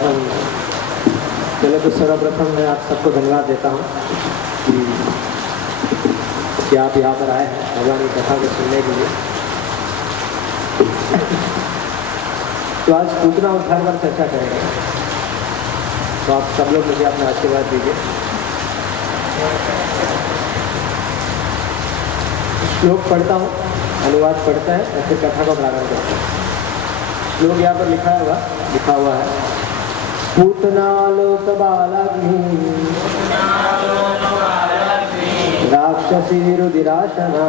पहले तो सर्वप्रथम मैं आप सबको धन्यवाद देता हूँ कि आप यहाँ पर आए हैं भगवान की कथा को सुनने के लिए। तो आज पूतना उद्धार पर चर्चा करेंगे, तो आप सब लोग मुझे अपना आशीर्वाद दीजिए। श्लोक पढ़ता हूँ, अनुवाद पढ़ता है और फिर कथा को प्रारंभ करता है। श्लोक यहाँ पर लिखा हुआ है। पूतना लोक बालाग्नि राक्षसी रुदिराशना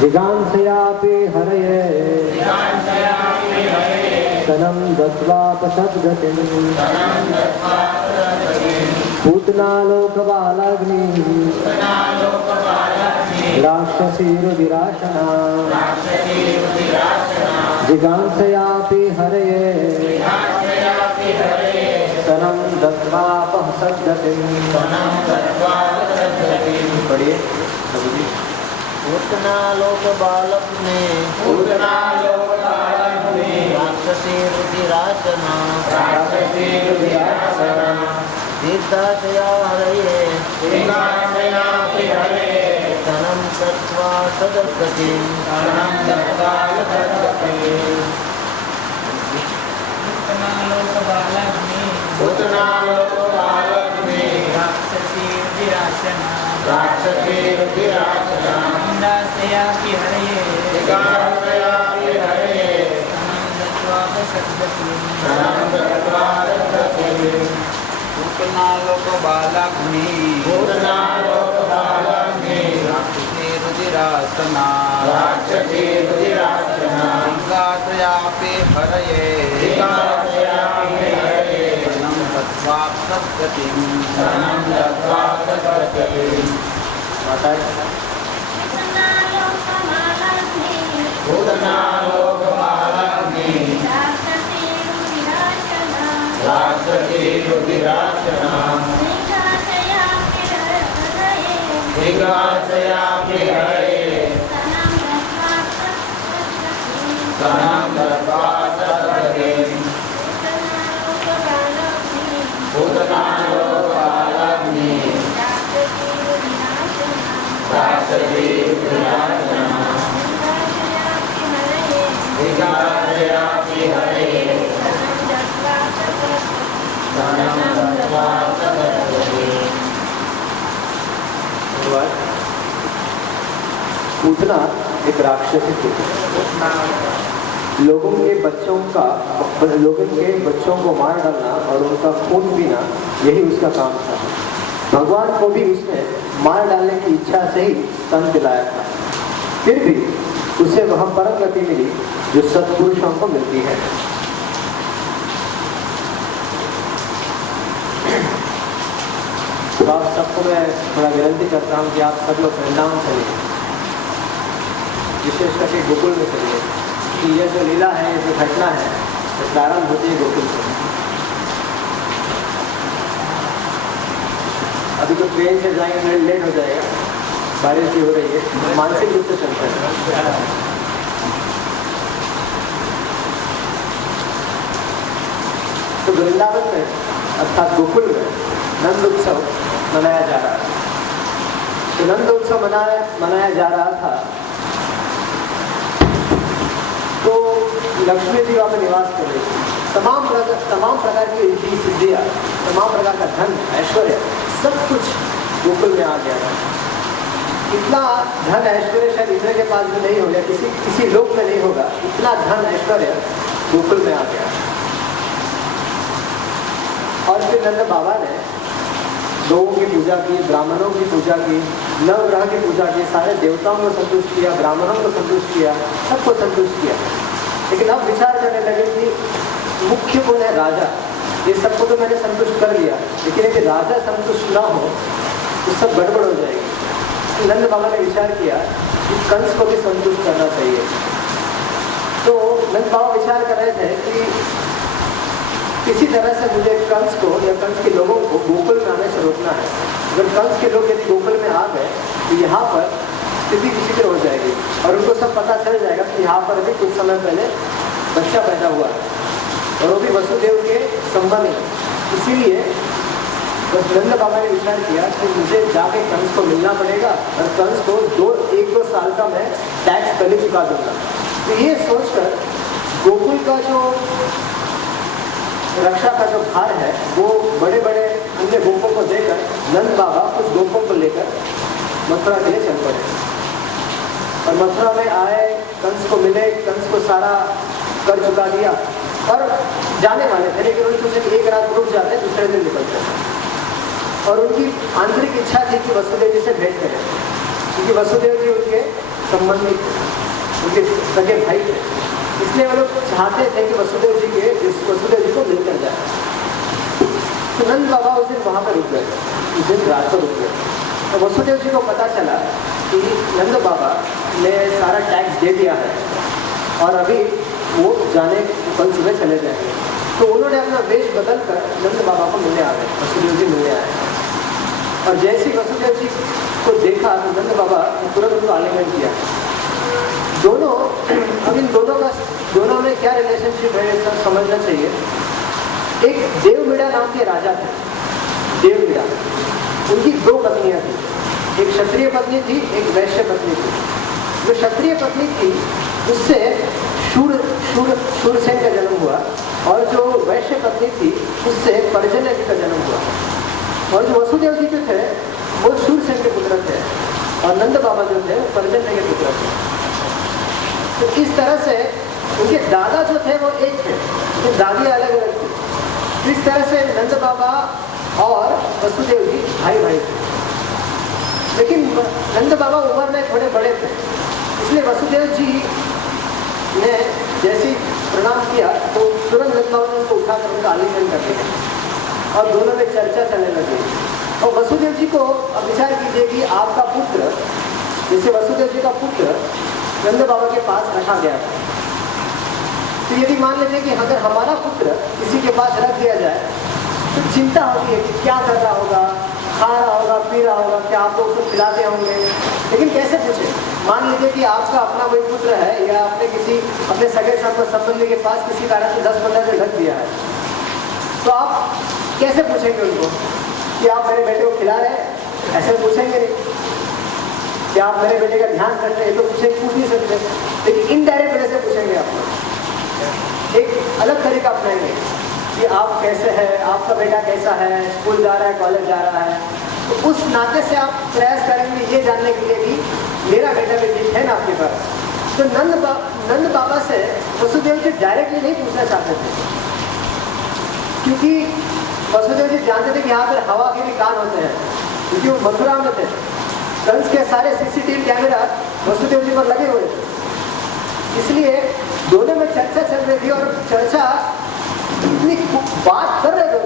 जिगांसयापि हरये स्तनं दत्वापसद्गतिम्। पूतना लोक बालाग्नि राक्षसी रुदिराशना जिगांसयापि हरये स्तनं दत्वापसद्गतिम्। पढ़िए प्रभु जी। पूतना लोक बालाग्नि राक्षसी रुधिराशना दीर्घाशया हरये स्तनं दत्वा सद्गतिम्। पूतना लोक बालाग्नि राक्षसी रुधिराशना जिगांसयापि हरये स्तनं दत्वा सद्गतिम्। पूतना लोक बालाग्नि राक्षसी रुधिराशना जिगांसयापि हरये स्तनं दत्वा सद्गतिम्। पूतना लोक बालाग्नि राक्षसी रुधिराशना जिगांसयापि हरये स्तनं दत्वा सद्गतिम्। पूतना लोक बालाग्नि राक्षसी रुधिराशना जिगांसयापि हरये स्तनं दत्वा सद्गतिम्। पूतना एक राक्षसी थी। लोगों के बच्चों को मार डालना और उनका खून पीना, यही उसका काम था। भगवान को भी उसने मार डालने की इच्छा से ही स्तन पिलाया था। फिर भी उसे वह परम गति मिली जो सत्पुरुषों को मिलती है। तो आप सबको मैं थोड़ा विनती करता हूँ कि आप सब लोग वृंदावन चलिए, विशेष करके गोकुल में चलिए, कि यह जो लीला है, ये जो घटना है, ये प्रारंभ होती है गोकुल से। अभी तो ट्रेन से जाएंगे, लेट हो जाएगा, बारिश भी हो रही है, मानसिक रूप से चलते हैं। तो वृंदावन में अर्थात गोकुल में नंद उत्सव मनाया जा रहा था। तो नंद उत्सव मनाया जा रहा था, तो लक्ष्मी जी वहाँ पर निवास कर रही थी। तमाम प्रकार की रिद्धि सिद्धियाँ, तमाम प्रकार का धन ऐश्वर्य, सब कुछ गोकुल में आ गया था। इतना धन ऐश्वर्य शायद इंद्र के पास भी नहीं होगा, किसी लोक में नहीं होगा, इतना धन ऐश्वर्य गोकुल में आ गया। और फिर नंद बाबा ने लोगों की पूजा की, ब्राह्मणों की पूजा की, नवग्रह की पूजा की, सारे देवताओं को संतुष्ट किया, ब्राह्मणों को संतुष्ट किया, सबको संतुष्ट किया। लेकिन अब विचार करने लगे कि मुख्य कौन है? राजा। ये सबको तो मैंने संतुष्ट कर लिया, लेकिन यदि राजा संतुष्ट ना हो तो सब गड़बड़ हो जाएगी। नंद बाबा ने विचार किया कि कंस को भी संतुष्ट करना चाहिए। तो नंद बाबा विचार कर रहे थे कि किसी तरह से मुझे कंस को या कंस के लोगों को गोकुल में आने से रोकना है। अगर कंस के लोग यदि गोकुल में आ गए तो यहाँ पर स्थिति विचित्र हो जाएगी और उनको सब पता चल जाएगा कि यहाँ पर भी कुछ समय पहले बच्चा पैदा हुआ है। और वो भी वसुदेव के संबंधी। इसीलिए बस नंद बाबा ने विचार किया कि मुझे जाके कंस को मिलना पड़ेगा और कंस को 1-2 साल का मैं टैक्स पहले चुका दूंगा। तो ये सोचकर गोकुल का जो रक्षा का जो भार है वो बड़े बड़े अन्य गोपों को देकर नंद बाबा कुछ गोपों को लेकर मथुरा के लिए चल पड़े। और मथुरा में आए, कंस को मिले, कंस को सारा कर चुका दिया और जाने वाले थे, लेकिन उन्होंने सोचा कि एक रात रुक जाते, दूसरे दिन निकलते। और उनकी आंतरिक इच्छा थी कि वसुदेव जी से भेंट करें, क्योंकि वसुदेव जी उनके संबंधी थे, उनके सगे भाई थे। इसलिए वो लोग चाहते थे कि वसुदेव जी को मिलकर जाए। तो नंद बाबा उस दिन वहाँ पर रुक गए, उस दिन रात को रुक गए। तो वसुदेव जी को पता चला कि नंद बाबा ने सारा टैक्स दे दिया है और अभी वो जाने कल सुबह चले जाएंगे। तो उन्होंने अपना वेश बदल कर नंद बाबा को मिलने आ गए, वसुदेव जी मिलने आए। और जैसे ही वसुदेव जी को देखा तो नंद बाबा ने तुरंत उनको आलिंगन किया। दोनों, अब इन दोनों में क्या रिलेशनशिप है सब समझना चाहिए। एक देवमीड़ा नाम के राजा थे, देवमीड़ा, उनकी 2 पत्नियां थी, एक क्षत्रिय पत्नी थी, एक वैश्य पत्नी थी। जो क्षत्रिय पत्नी थी उससे शूरसेन का जन्म हुआ और जो वैश्य पत्नी थी उससे पर्जन्य जी का जन्म हुआ। और जो वसुदेव जी जो थे वो शूरसेन के पुत्र थे और नंद बाबा जो थे वो पर्जन्य के पुत्र थे। तो इस तरह से उनके दादा जो थे वो एक थे, तो दादी अलग अलग थी। तो इस तरह से नंद बाबा और वसुदेव जी भाई भाई थे। लेकिन नंद बाबा उम्र में थोड़े बड़े थे, इसलिए वसुदेव जी ने जैसे प्रणाम किया तो तुरंत नंद बाबा ने उनको उठाकर उनका आलिंगन कर दिया और दोनों में चर्चा चलने लगी। और वसुदेव जी को अब विचार कीजिए कि आपका पुत्र, जैसे वसुदेव जी का पुत्र नंद बाबा के पास रखा गया था, तो यदि मान लीजिए कि अगर हमारा पुत्र किसी के पास रख दिया जाए तो चिंता होती है कि क्या कर रहा होगा, खा रहा होगा, पी रहा होगा, क्या आपको उसको खिलाते होंगे। लेकिन कैसे पूछे, मान लीजिए कि आपका अपना कोई पुत्र है या आपने अपने सगे संबंधी के पास किसी कारण से 10-15 दिन रख दिया है, तो आप कैसे पूछेंगे उनको कि आप मेरे बेटे को खिला रहे हैं? ऐसे पूछेंगे नहीं। कि आप मेरे बेटे का ध्यान रख रहे हैं, तो पूछ नहीं सकते, लेकिन इनडायरेक्ट वजह से पूछेंगे आपको। एक अलग तरीका अपनाएंगे कि आप कैसे हैं, आपका बेटा कैसा है, स्कूल जा रहा है, कॉलेज जा रहा है। तो उस नाते से आप प्रयास करेंगे ये जानने के लिए कि मेरा बेटा भी ठीक है ना आपके पास। तो नंद बाबा से वसुदेव जी डायरेक्टली नहीं पूछना चाहते थे, क्योंकि वसुदेव जी जानते थे कि यहाँ पर हवा के भी कान होते हैं, क्योंकि वो मथुरा में थे। कंस के सारे CCTV कैमरा वसुदेव जी पर लगे हुए थे, इसलिए दोनों में चर्चा चल रही थी। और चर्चा इतनी बात कर रहे थे,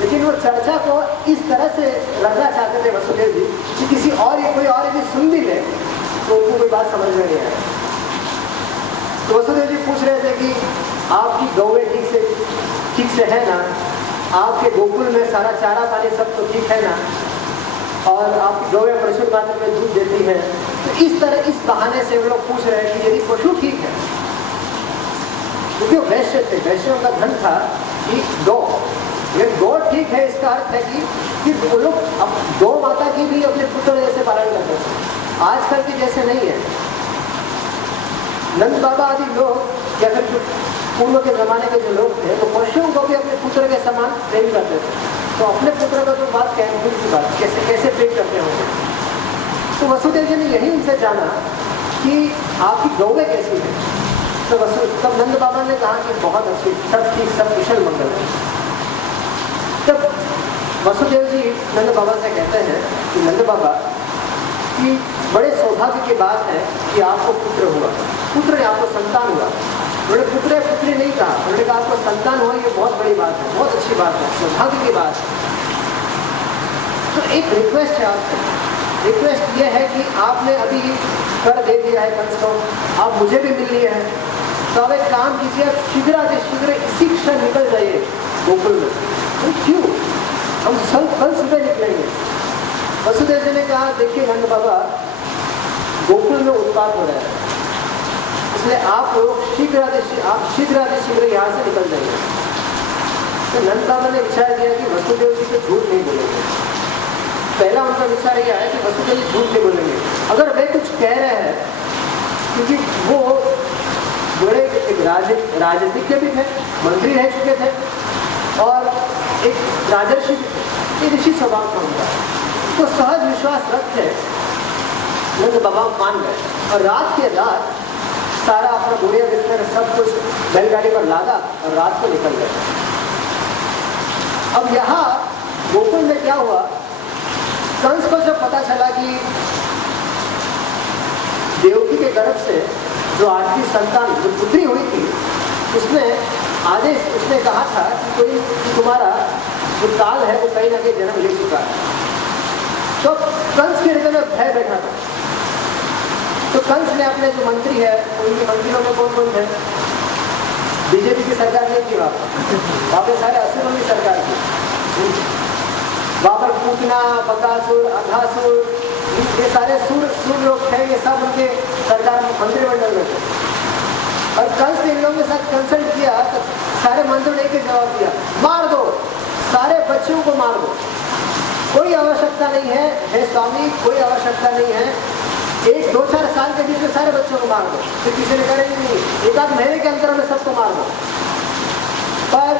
लेकिन वो चर्चा को इस तरह से रखना चाहते थे वसुदेव जी कि किसी और कोई और यदि सुन भी ले तो उनको कोई बात समझ में नहीं आए। तो वसुदेव जी पूछ रहे थे कि आपकी गौएं ठीक से है ना, आपके गोकुल में सारा चारा पानी सब तो ठीक है ना, और आपकी गौएं प्रचुर मात्रा में दूध देती है। तो इस तरह इस बहाने से वो लोग पूछ रहे हैं कि यदि पशु ठीक है, क्योंकि वो वैश्य थे, वैश्यों का धन था कि गौ, अगर गौ ठीक है इसका अर्थ है कि वो लोग अब गौ माता की भी अपने पुत्र जैसे पालन करते थे, आजकल के जैसे नहीं है। नंद बाबा आदि लोग या फिर जो पूर्व के जमाने के जो लोग थे वो पशुओं को भी अपने पुत्र के समान प्रेम करते थे। तो अपने पुत्र को तो बात कहने की बात कैसे प्रेम करते होंगे। तो वसुदेव जी ने यही उनसे जाना कि आपकी गौएं कैसी है। तो तब नंद बाबा ने कहा कि बहुत अच्छी, सब ठीक, सब कुशल मंगल है। तब वसुदेव जी नंद बाबा से कहते हैं कि नंद बाबा कि बड़े सौभाग्य की बात है कि आपको पुत्र हुआ, पुत्र ने आपको संतान हुआ। उन्होंने पुत्र पुत्री नहीं कहा, उन्होंने कहा आपको संतान हुआ, ये बहुत बड़ी बात है, बहुत अच्छी बात है, सौभाग्य की बात है। तो एक रिक्वेस्ट है आपसे, रिक्वेस्ट ये है कि आपने अभी कर दे दिया है कंस को, आप मुझे भी मिल लिए हैं, तो आप एक काम कीजिए, आप शीघ्र इसी क्षण निकल जाइए गोकुल में। तो क्यों, हम कल सुबह निकलेंगे। वसुदेव जी ने कहा देखिए नंद बाबा, गोकुल में उत्पात हो रहा है, इसलिए आप लोग शीघ्र यहाँ से निकल जाइए। तो नंद बाबा ने विचार किया कि वसुदेव जी को झूठ नहीं बोलेंगे। पहला उनका विचार यह है कि वसुदेव जी झूठ नहीं बोलेंगे, अगर वे कुछ कह रहे हैं, क्योंकि वो बड़े एक राजनीतिज्ञ भी थे, मंत्री रह चुके थे और एक राजर्षि, एक ऋषि स्वभाव का उनका, तो सहज विश्वास रखते नंद बाबा मान गए और रात के रात सारा अपना बोरिया बिस्तर सब कुछ बैलगाड़ी पर लादा और रात को निकल गए। अब यहाँ गोकुल में क्या हुआ, कंस को जब पता चला कि देवकी के गर्भ से जो आठवीं संतान जो पुत्री हुई थी, उसने आदेश उसने कहा था कि कोई तुम्हारा जो काल है वो कहीं ना कहीं जन्म ले चुका है। तो कंस के हृदय में भय बैठा था। तो कंस ने अपने जो मंत्री है, उनके मंत्रियों में कौन कौन थे, बीजेपी की सरकार नहीं थी वहाँ पे सारे असुरों की सरकार थी। वहाँ पर पूतना, बकासुर, अघासुर, ये सारे सुर लोग थे, ये सब उनके सरकार मंत्रिमंडल में थे। और कंस ने इन लोगों के साथ कंसल्ट किया तो सारे मंत्रियों ने एक ही जवाब दिया, मार दो, सारे बच्चों को मार दो, कोई आवश्यकता नहीं है, हे स्वामी कोई आवश्यकता नहीं है, 1-2-4 साल के बीच में सारे बच्चों को मार दो, फिर किसी ने करेंगे नहीं, 1-8 महीने के अंतर में सबको मार दो। पर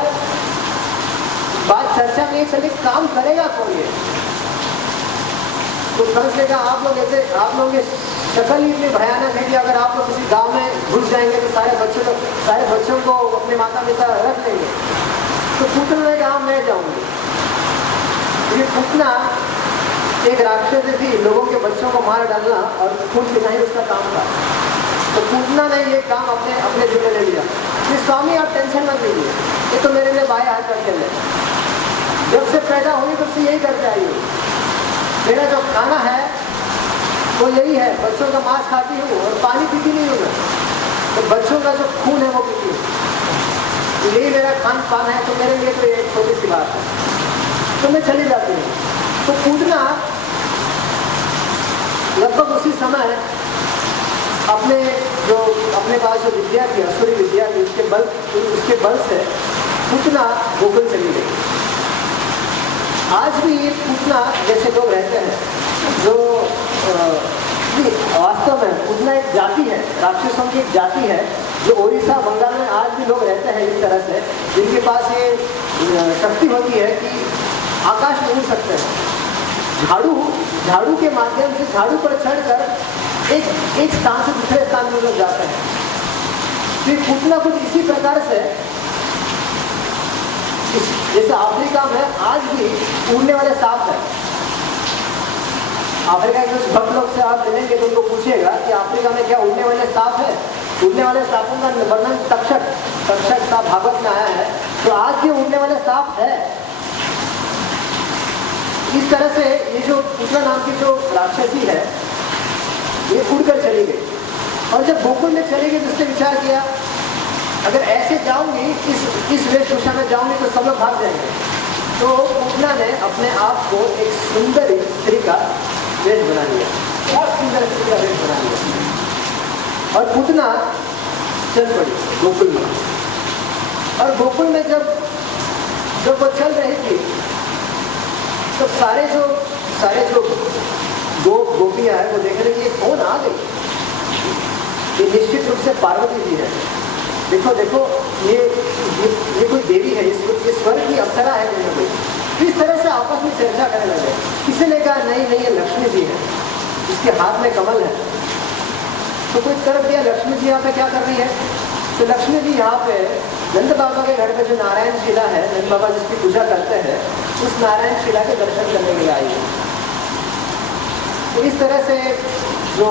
बात चर्चा में चले काम करेगा कौन ये? तो कंस ने कहा आप लोग ये शक्ल ही इतनी भयानक है कि अगर आप लोग किसी गांव में घुस जाएंगे तो सारे बच्चों को अपने माता पिता रख लेंगे। तो पूतना ने कहा मैं जाऊंगी। ये पूतना एक राक्षस थी, लोगों के बच्चों को मार डालना और खून पीना ही उसका काम था। तो पूतना ने ये काम अपने जिम्मे ले लिया कि स्वामी आप टेंशन मत लीजिए, ये तो मेरे लिए बाएं हाथ करके ले, जब से पैदा हुई तब से यही करके आई हूँ, मेरा जो खाना है वो यही है, बच्चों का मांस खाती हूँ और पानी पीती नहीं हूँ मैं, तो बच्चों का जो खून है वो पीती हूँ, तो यही मेरा खान पान है, तो मेरे लिए तो ये छोटी सी बात है, तो मैं चली जाती हूँ। तो पूतना लगभग उसी समय अपने पास जो विद्या थी, असुरी विद्या थी, उसके बल से पूतना गोकुल चली गई। आज भी ये पूतना जैसे लोग रहते हैं, जो वास्तव में पूतना एक जाति है, राक्षसों की एक जाति है, जो ओडिशा बंगाल में आज भी लोग रहते हैं इस तरह से, जिनके पास ये शक्ति होती है कि आकाश में उड़ सकते हैं। झाड़ू के माध्यम से झाड़ू पर चढ़कर एक स्थान से दूसरे स्थान में लोग जाते हैं। फिर पूतना कुछ इसी प्रकार से, जैसे अफ्रीका में आज भी उड़ने वाले सांप है। अफ्रीका के कुछ भक्त लोग से आप मिलेंगे तो उनको पूछिएगा कि अफ्रीका में क्या उड़ने वाले सांप है? उड़ने वाले सांपों का वर्णन तक्षक सांप भागवत में आया है, तो आज भी उड़ने वाले सांप है। इस तरह से ये जो पूतना नाम की जो राक्षसी है, ये उड़कर चली गई। और जब गोकुल में चली गई तो उसने विचार किया, अगर ऐसे जाऊंगी, इस वेशभूषा में जाऊंगी तो सब लोग भाग जाएंगे। तो पूतना ने अपने आप को एक सुंदर स्त्री का वेश बना लिया, बहुत सुंदर स्त्री का वेश बना लिया और पूतना चल पड़ी गोकुल में। और गोकुल में जब वो चल रही थी तो सारे जो गोपियां है वो देख रही है कौन आ गई, ये निश्चित रूप से पार्वती जी है। देखो ये कोई देवी है, ये स्वर्ग की अप्सरा है कहीं ना कहीं। इस तरह से आपस में चर्चा करने लगे। किसी ने कहा नहीं ये लक्ष्मी जी है, इसके हाथ में कमल है। तो कोई तरफ दिया लक्ष्मी जी यहाँ पे क्या कर रही है? तो लक्ष्मी जी यहाँ पे नंद बाबा के घर पे जो नारायण शिला है, नंद बाबा जिसकी पूजा करते हैं, उस नारायण शिला के दर्शन करने के लिए आई है। तो इस तरह से जो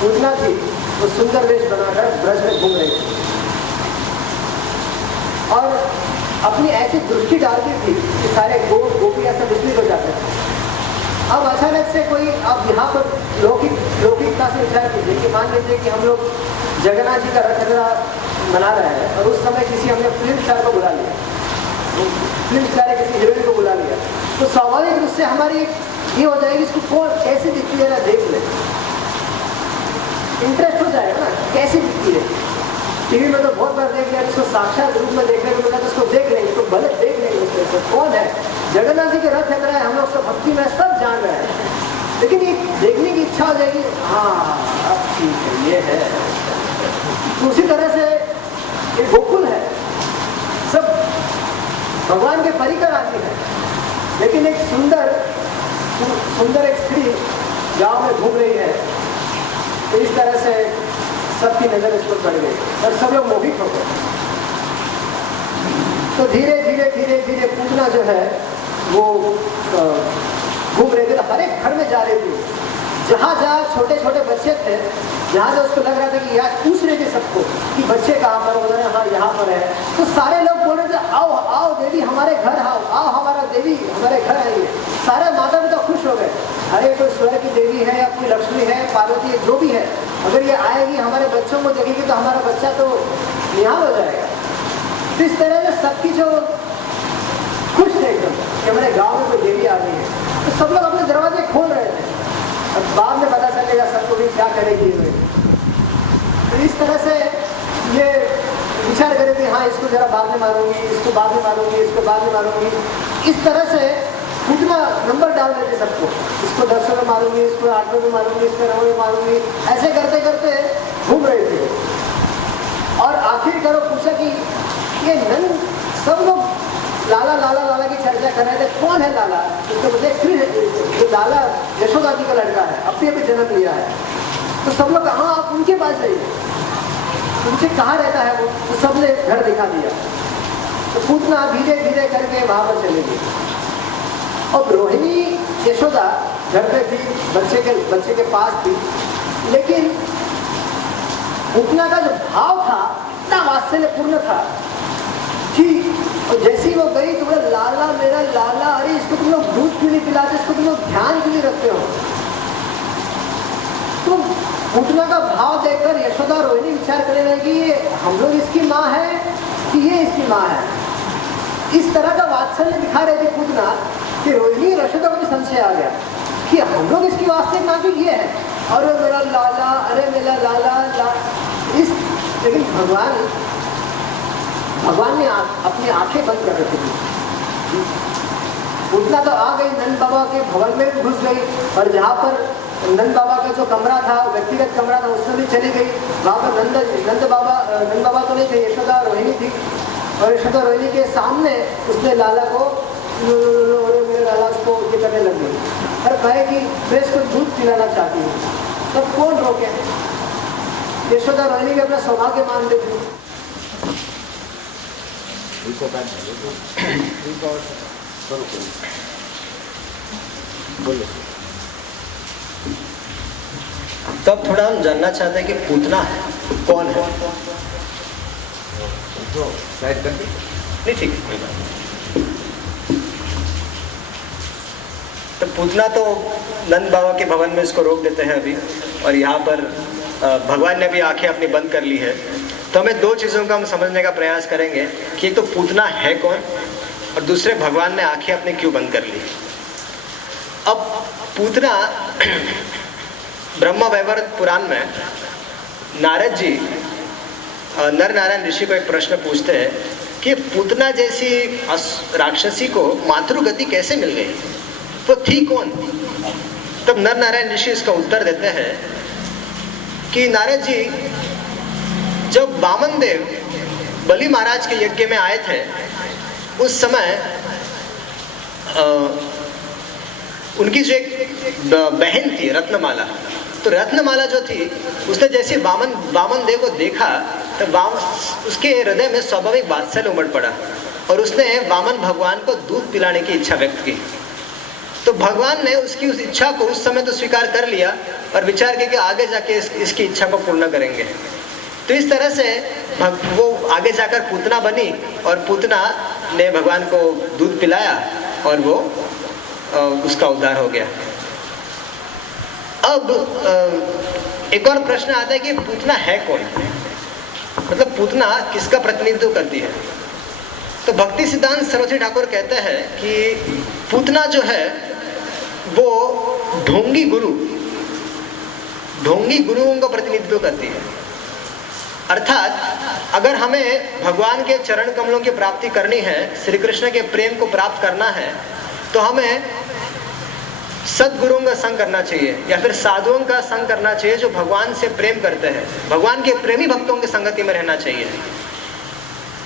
पूजना थी वो सुंदर वेश बनाकर ब्रज में घूम रही थी और अपनी ऐसी दृष्टि डालती थी कि सारे गोपियां सब विचलित हो जाते थे। अब अचानक से कोई, अब यहाँ पर लौकिकता से विचार कीजिए कि मान लीजिए कि हम लोग जगन्नाथ जी का रथ यात्रा मना रहे हैं और उस समय किसी हमने फिल्म स्टार को बुला लिया, फिल्म स्टार है किसी हीरोइन को बुला लिया, तो स्वाभाविक रूप से हमारी ये हो जाएगी इसको कौन कैसे दिखती है ना देख ले, इंटरेस्ट हो जाएगा ना कैसे दिखती है। टीवी में तो बहुत बार देख लिया, इसको साक्षात रूप में देखने को मिला तो उसको देख लेंगे, तो भले देख लेंगे उसको तो कौन है। जगन्नाथ जी के रथ यात्रा है, हम लोग सब भक्ति में सब जान रहे हैं, लेकिन ये देखने की इच्छा हो जाएगी, हाँ अब ठीक है ये है। तो उसी तरह से ये गोकुल है, सब भगवान के परिकर आती है, लेकिन एक सुंदर एक स्त्री गांव में घूम रही है, तो इस तरह से सबकी नजर इस पर पड़ गई और सब लोग मोहित हो गए। तो धीरे धीरे धीरे धीरे पूतना जो है वो घूम रहे थे, हर एक घर में जा रही थी, जहाँ जहाँ छोटे छोटे बच्चे थे, जहाँ से उसको लग रहा था कि यार पूछ रहे थे सबको कि बच्चे कहाँ पर, उन्होंने हाँ यहाँ पर है, तो सारे लोग बोल रहे थे आओ आओ देवी हमारे घर आओ, आओ हमारा देवी हमारे घर आइए। सारे माता पिता खुश हो गए, अरे कोई स्वर्ग की देवी है या कोई लक्ष्मी है, पार्वती है, जो भी है, अगर ये आएगी हमारे बच्चों को देखेगी तो हमारा बच्चा तो निहाल हो जाएगा। तो इस तरह से सबकी जो खुश थे एकदम कि हमारे गाँव में कोई देवी आ गई है, तो सब लोग अपने दरवाजे खोल रहे थे, और बाद में पता चलेगा सबको भी क्या करेगी। तो इस तरह से ये विचार करे थे, हाँ इसको जरा बाद में मारूंगी, इसको बाद में मारूंगी, इसको बाद में मारूंगी। इस तरह से पूतना नंबर डाल रहे थे सबको, इसको 10 में मारूंगी, इसको 8 में मारूंगी, इसको 9 में मारूंगी, ऐसे करते करते घूम रहे थे। और आखिर करो पूछा कि ये नंद, सब लोग लाला लाला लाला की चर्चा कर रहे थे, कौन है लाला, इसको मुझे फिर लाला यशोदा जी का लड़का है, अभी जन्म लिया है। तो सब लोग हाँ आप उनके पास जाइए, उनसे कहाँ रहता है वो, तो सबने घर दिखा दिया। तो पूतना धीरे धीरे करके वहां पर चले गई। अब रोहिणी यशोदा घर पे थी, बच्चे के पास थी, लेकिन पूतना का जो भाव था इतना वात्सल्यपूर्ण था कि जैसे ही वो गई तो बोला लाला मेरा लाला, अरे इसको तुम लोग दूध क्यों नहीं पिलाते, इसको तुम लोग ध्यान क्यों नहीं रखते हो। तो पूतना का भाव देखकर यशोदा रोहिणी विचार करने लगी ये हम लोग इसकी माँ है कि ये इसकी माँ है। इस तरह का वात्सल्य दिखा रहे थे पूतना कि रोहिणी यशोदा को भी संशय आ गया कि हम लोग इसकी वास्तविक माँ भी ये है, अरे मेरा लाला, अरे मेरा लाला इस। लेकिन भगवान ने अपनी आंखें बंद कर रखी थी। पूतना तो आ गई, नंद बाबा के भवन में घुस गई, और जहाँ पर नंद बाबा का जो कमरा था, व्यक्तिगत कमरा था, उसमें भी चली गई। वहाँ पर नंद बाबा तो नहीं थे, यशोदा रोहिणी थी, और यशोदा रोहिणी के सामने उसने लाला को मेरे लाला उसको ये करने लग गई, और कहे कि मैं इसको दूध पिलाना चाहती हूँ। तब कौन रोके, यशोदा रोहिणी भी अपना सौभाग्य मान देती। तो अब थोड़ा हम जानना चाहते हैं कि पूतना है कौन है। नहीं ठीक है, तो पूतना तो नंद बाबा के भवन में इसको रोक देते हैं अभी, और यहाँ पर भगवान ने भी आंखें अपनी बंद कर ली है। तो हमें दो चीज़ों का हम समझने का प्रयास करेंगे कि एक तो पूतना है कौन, और दूसरे भगवान ने आंखें अपनी क्यों बंद कर ली। अब पूतना ब्रह्मा वैवर्त पुराण में नारद जी नर नारायण ऋषि को एक प्रश्न पूछते हैं कि पूतना जैसी राक्षसी को मातृगति कैसे मिल गई, वो थी कौन। तब नर नारायण ऋषि इसका उत्तर देते हैं कि नारद जी, जब वामन देव बलि महाराज के यज्ञ में आए थे, उस समय उनकी जो एक बहन थी रत्नमाला, तो रत्नमाला जो थी उसने जैसे वामन देव को देखा तो उसके हृदय में स्वाभाविक वात्सल्य उमड़ पड़ा, और उसने वामन भगवान को दूध पिलाने की इच्छा व्यक्त की। तो भगवान ने उसकी उस इच्छा को उस समय तो स्वीकार कर लिया, और विचार किया कि आगे जाके इसकी इच्छा को पूर्ण करेंगे। तो इस तरह से वो आगे जाकर पूतना बनी, और पूतना ने भगवान को दूध पिलाया, और वो उसका उद्धार हो गया। अब एक और प्रश्न आता है कि पूतना है कौन, मतलब पूतना किसका प्रतिनिधित्व करती है। तो भक्ति सिद्धांत सरस्वती ठाकुर कहते हैं कि पूतना जो है वो ढोंगी गुरुओं का प्रतिनिधित्व करती है। अर्थात अगर हमें भगवान के चरण कमलों की प्राप्ति करनी है, श्री कृष्ण के प्रेम को प्राप्त करना है, तो हमें सद्गुरुओं का संग करना चाहिए या फिर साधुओं का संग करना चाहिए जो भगवान से प्रेम करते हैं। भगवान के प्रेमी भक्तों की संगति में रहना चाहिए।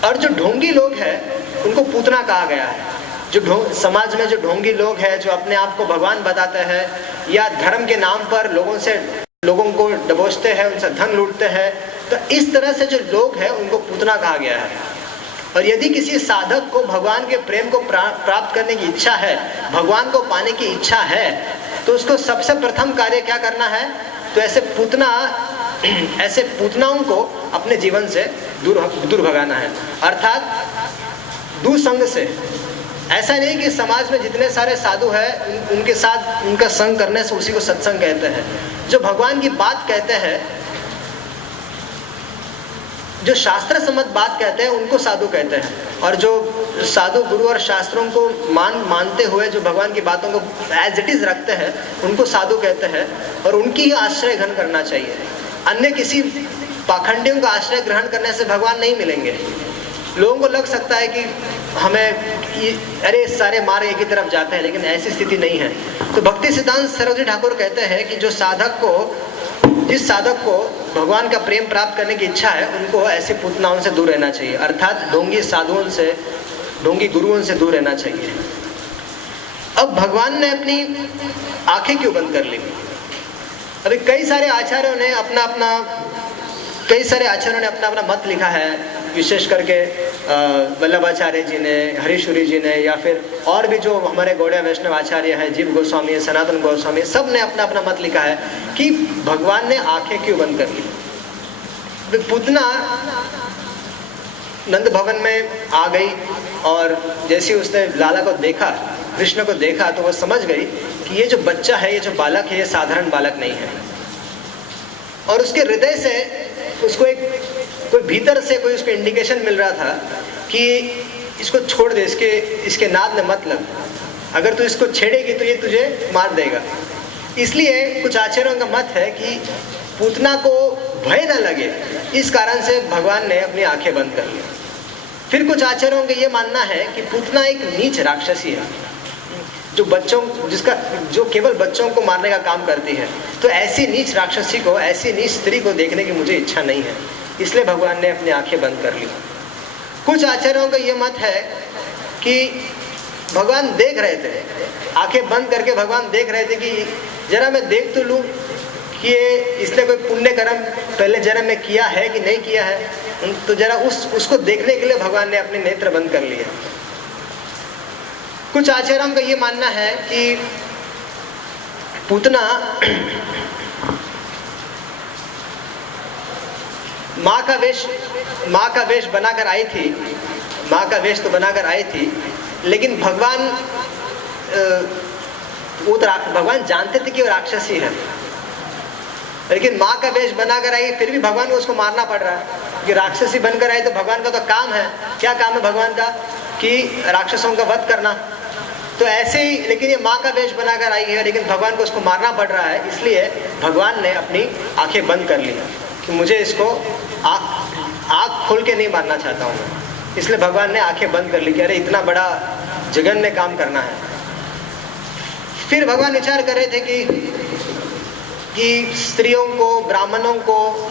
और जो ढोंगी लोग हैं उनको पूतना कहा गया है। जो समाज में जो ढोंगी लोग हैं, जो अपने आप को भगवान बताते हैं या धर्म के नाम पर लोगों को दबोचते हैं, उनसे धन लूटते हैं, तो इस तरह से जो लोग हैं उनको पूतना कहा गया है। और यदि किसी साधक को भगवान के प्रेम को प्राप्त करने की इच्छा है, भगवान को पाने की इच्छा है, तो उसको सबसे प्रथम कार्य क्या करना है? तो ऐसे पूतनाओं को अपने जीवन से दूर भगाना है, अर्थात दुसंग से। ऐसा नहीं कि समाज में जितने सारे साधु हैं उनके साथ उनका संग करने से उसी को सत्संग कहते हैं। जो भगवान की बात कहते हैं, जो शास्त्र सम्मत बात कहते हैं, उनको साधु कहते हैं। और जो साधु गुरु और शास्त्रों को मानते हुए जो भगवान की बातों को एज इट इज रखते हैं, उनको साधु कहते हैं। और उनकी ही आश्रय ग्रहण करना चाहिए। अन्य किसी पाखंडियों का आश्रय ग्रहण करने से भगवान नहीं मिलेंगे। लोगों को लग सकता है कि हमें अरे सारे मार्ग एक ही तरफ जाते हैं, लेकिन ऐसी स्थिति नहीं है। तो भक्ति सिद्धांत सरस्वती ठाकुर कहते हैं कि जिस साधक को भगवान का प्रेम प्राप्त करने की इच्छा है, उनको ऐसे पूतनाओं से दूर रहना चाहिए, अर्थात ढोंगी साधुओं से, ढोंगी गुरुओं से दूर रहना चाहिए। अब भगवान ने अपनी आंखें क्यों बंद कर ली? अभी कई सारे आचार्यों ने अपना मत लिखा है, विशेष करके वल्लभाचार्य जी ने, हरीशुरी जी ने, या फिर और भी जो हमारे गौड़िया वैष्णव आचार्य हैं, जीव गोस्वामी, सनातन गोस्वामी, सब ने अपना मत लिखा है कि भगवान ने आंखें क्यों बंद कर ली। पूतना नंद भवन में आ गई और जैसे उसने लाला को देखा, कृष्ण को देखा, तो वो समझ गई कि ये जो बच्चा है, ये जो बालक है, ये साधारण बालक नहीं है। और उसके हृदय से उसको कोई भीतर से कोई उसको इंडिकेशन मिल रहा था कि इसको छोड़ दे, इसके नाद में मत लग, अगर तू इसको छेड़ेगी तो ये तुझे मार देगा। इसलिए कुछ आचार्यों का मत है कि पूतना को भय न लगे, इस कारण से भगवान ने अपनी आंखें बंद कर ली। फिर कुछ आचार्यों का ये मानना है कि पूतना एक नीच राक्षसी है, जो केवल बच्चों को मारने का काम करती है। तो ऐसी नीच राक्षसी को, ऐसी नीच स्त्री को देखने की मुझे इच्छा नहीं है, इसलिए भगवान ने अपनी आंखें बंद कर ली। कुछ आचार्यों का ये मत है कि भगवान देख रहे थे, आंखें बंद करके भगवान देख रहे थे कि जरा मैं देख तो लूँ कि इसने कोई पुण्य कर्म पहले जन्म में किया है कि नहीं किया है, तो जरा उसको देखने के लिए भगवान ने अपने नेत्र बंद कर लिए। कुछ आचार्यों का ये मानना है कि पूतना माँ का वेश बनाकर आई थी, माँ का वेश तो बनाकर आई थी, लेकिन भगवान जानते थे कि वो राक्षसी है, लेकिन माँ का वेश बनाकर आई, फिर भी भगवान को उसको मारना पड़ रहा है कि राक्षसी बनकर आई। तो भगवान का तो काम है, क्या काम है भगवान का? कि राक्षसों का वध करना। तो ऐसे ही, लेकिन ये माँ का वेश बनाकर आई है, लेकिन भगवान को उसको मारना पड़ रहा है, इसलिए भगवान ने अपनी आंखें बंद कर ली कि मुझे इसको आँख खोल के नहीं मारना चाहता हूँ मैं। इसलिए भगवान ने आंखें बंद कर ली कि अरे इतना बड़ा जघन्य काम करना है। फिर भगवान विचार कर रहे थे कि स्त्रियों को, ब्राह्मणों को,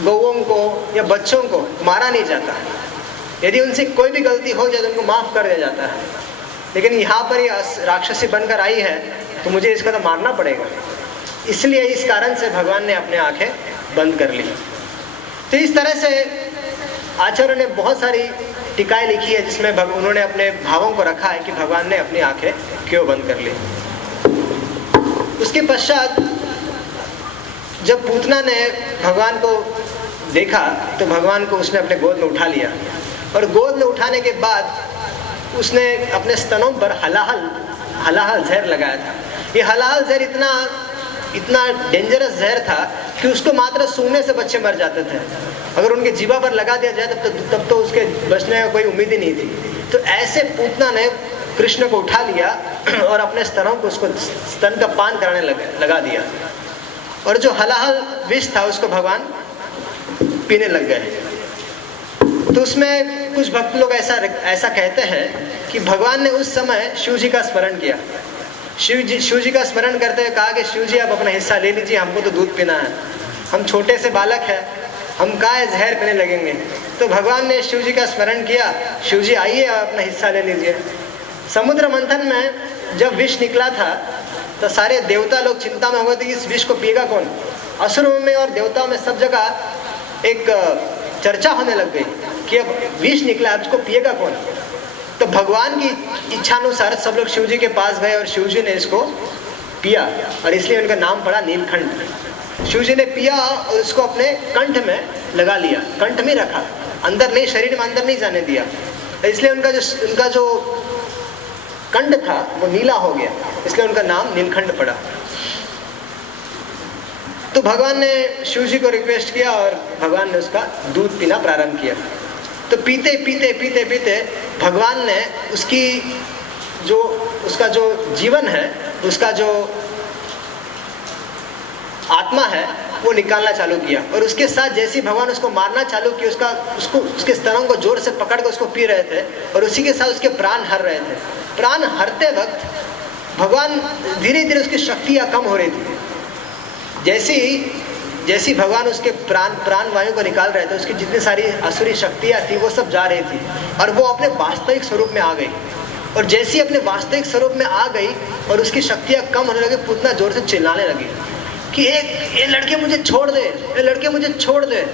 गौओं को या बच्चों को मारा नहीं जाता, यदि उनसे कोई भी गलती हो जाए तो उनको माफ़ कर दिया जाता है, लेकिन यहाँ पर ये राक्षसी बनकर आई है तो मुझे इसका तो मारना पड़ेगा। इसलिए इस कारण से भगवान ने अपने आंखें बंद कर ली। तो इस तरह से आचार्यों ने बहुत सारी टीकाएं लिखी है जिसमें उन्होंने अपने भावों को रखा है कि भगवान ने अपनी आंखें क्यों बंद कर ली। उसके पश्चात जब पूतना ने भगवान को देखा तो भगवान को उसने अपने गोद में उठा लिया, और गोद में उठाने के बाद उसने अपने स्तनों पर हलाहल जहर लगाया था। ये हलाहल जहर इतना डेंजरस जहर था कि उसको मात्र सूंघने से बच्चे मर जाते थे। अगर उनके जीवा पर लगा दिया जाए तब तो उसके बचने का कोई उम्मीद ही नहीं थी। तो ऐसे पूतना ने कृष्ण को उठा लिया और अपने स्तनों को उसको स्तन का पान कराने लगा दिया, और जो हलाहल विष था उसको भगवान पीने लग गए। तो उसमें कुछ भक्त लोग ऐसा कहते हैं कि भगवान ने उस समय शिव जी का स्मरण किया। शिव जी का स्मरण करते हुए कहा कि शिव जी आप अपना हिस्सा ले लीजिए, हमको तो दूध पीना है, हम छोटे से बालक हैं, हम काहे जहर पीने लगेंगे। तो भगवान ने शिव जी का स्मरण किया, शिव जी आइए आप अपना हिस्सा ले लीजिए। समुद्र मंथन में जब विष निकला था तो सारे देवता लोग चिंता में हो गए थे कि इस विष को पिएगा कौन। असुरों में और देवताओं में सब जगह एक चर्चा होने लग गई कि अब विष निकला, अब इसको पिएगा कौन। तो भगवान की इच्छानुसार सब लोग शिव जी के पास गए और शिव जी ने इसको पिया और इसलिए उनका नाम पड़ा नीलकंठ। शिव जी ने पिया और उसको अपने कंठ में लगा लिया, कंठ में रखा, अंदर नहीं, शरीर में अंदर नहीं जाने दिया, इसलिए उनका जो कंठ था वो नीला हो गया, इसलिए उनका नाम नीलकंठ पड़ा। तो भगवान ने शिव जी को रिक्वेस्ट किया और भगवान ने उसका दूध पीना प्रारंभ किया। तो पीते पीते पीते पीते भगवान ने उसका जो जीवन है, उसका जो आत्मा है वो निकालना चालू किया। और उसके साथ जैसे भगवान उसको मारना चालू किया, उसके स्तनों को जोर से पकड़ कर उसको पी रहे थे और उसी के साथ उसके प्राण हर रहे थे। प्राण हरते वक्त भगवान धीरे धीरे उसकी शक्तियाँ कम हो रही थी। जैसी भगवान उसके प्राण वायु को निकाल रहे थे, उसकी जितनी सारी असुरी शक्तियाँ थी वो सब जा रही थी और वो अपने वास्तविक स्वरूप में आ गई। और जैसी अपने वास्तविक स्वरूप में आ गई और उसकी शक्तियाँ कम होने लगी, पूतना जोर से चिल्लाने लगी कि ये लड़के मुझे छोड़ दे, ये लड़के मुझे छोड़ दे।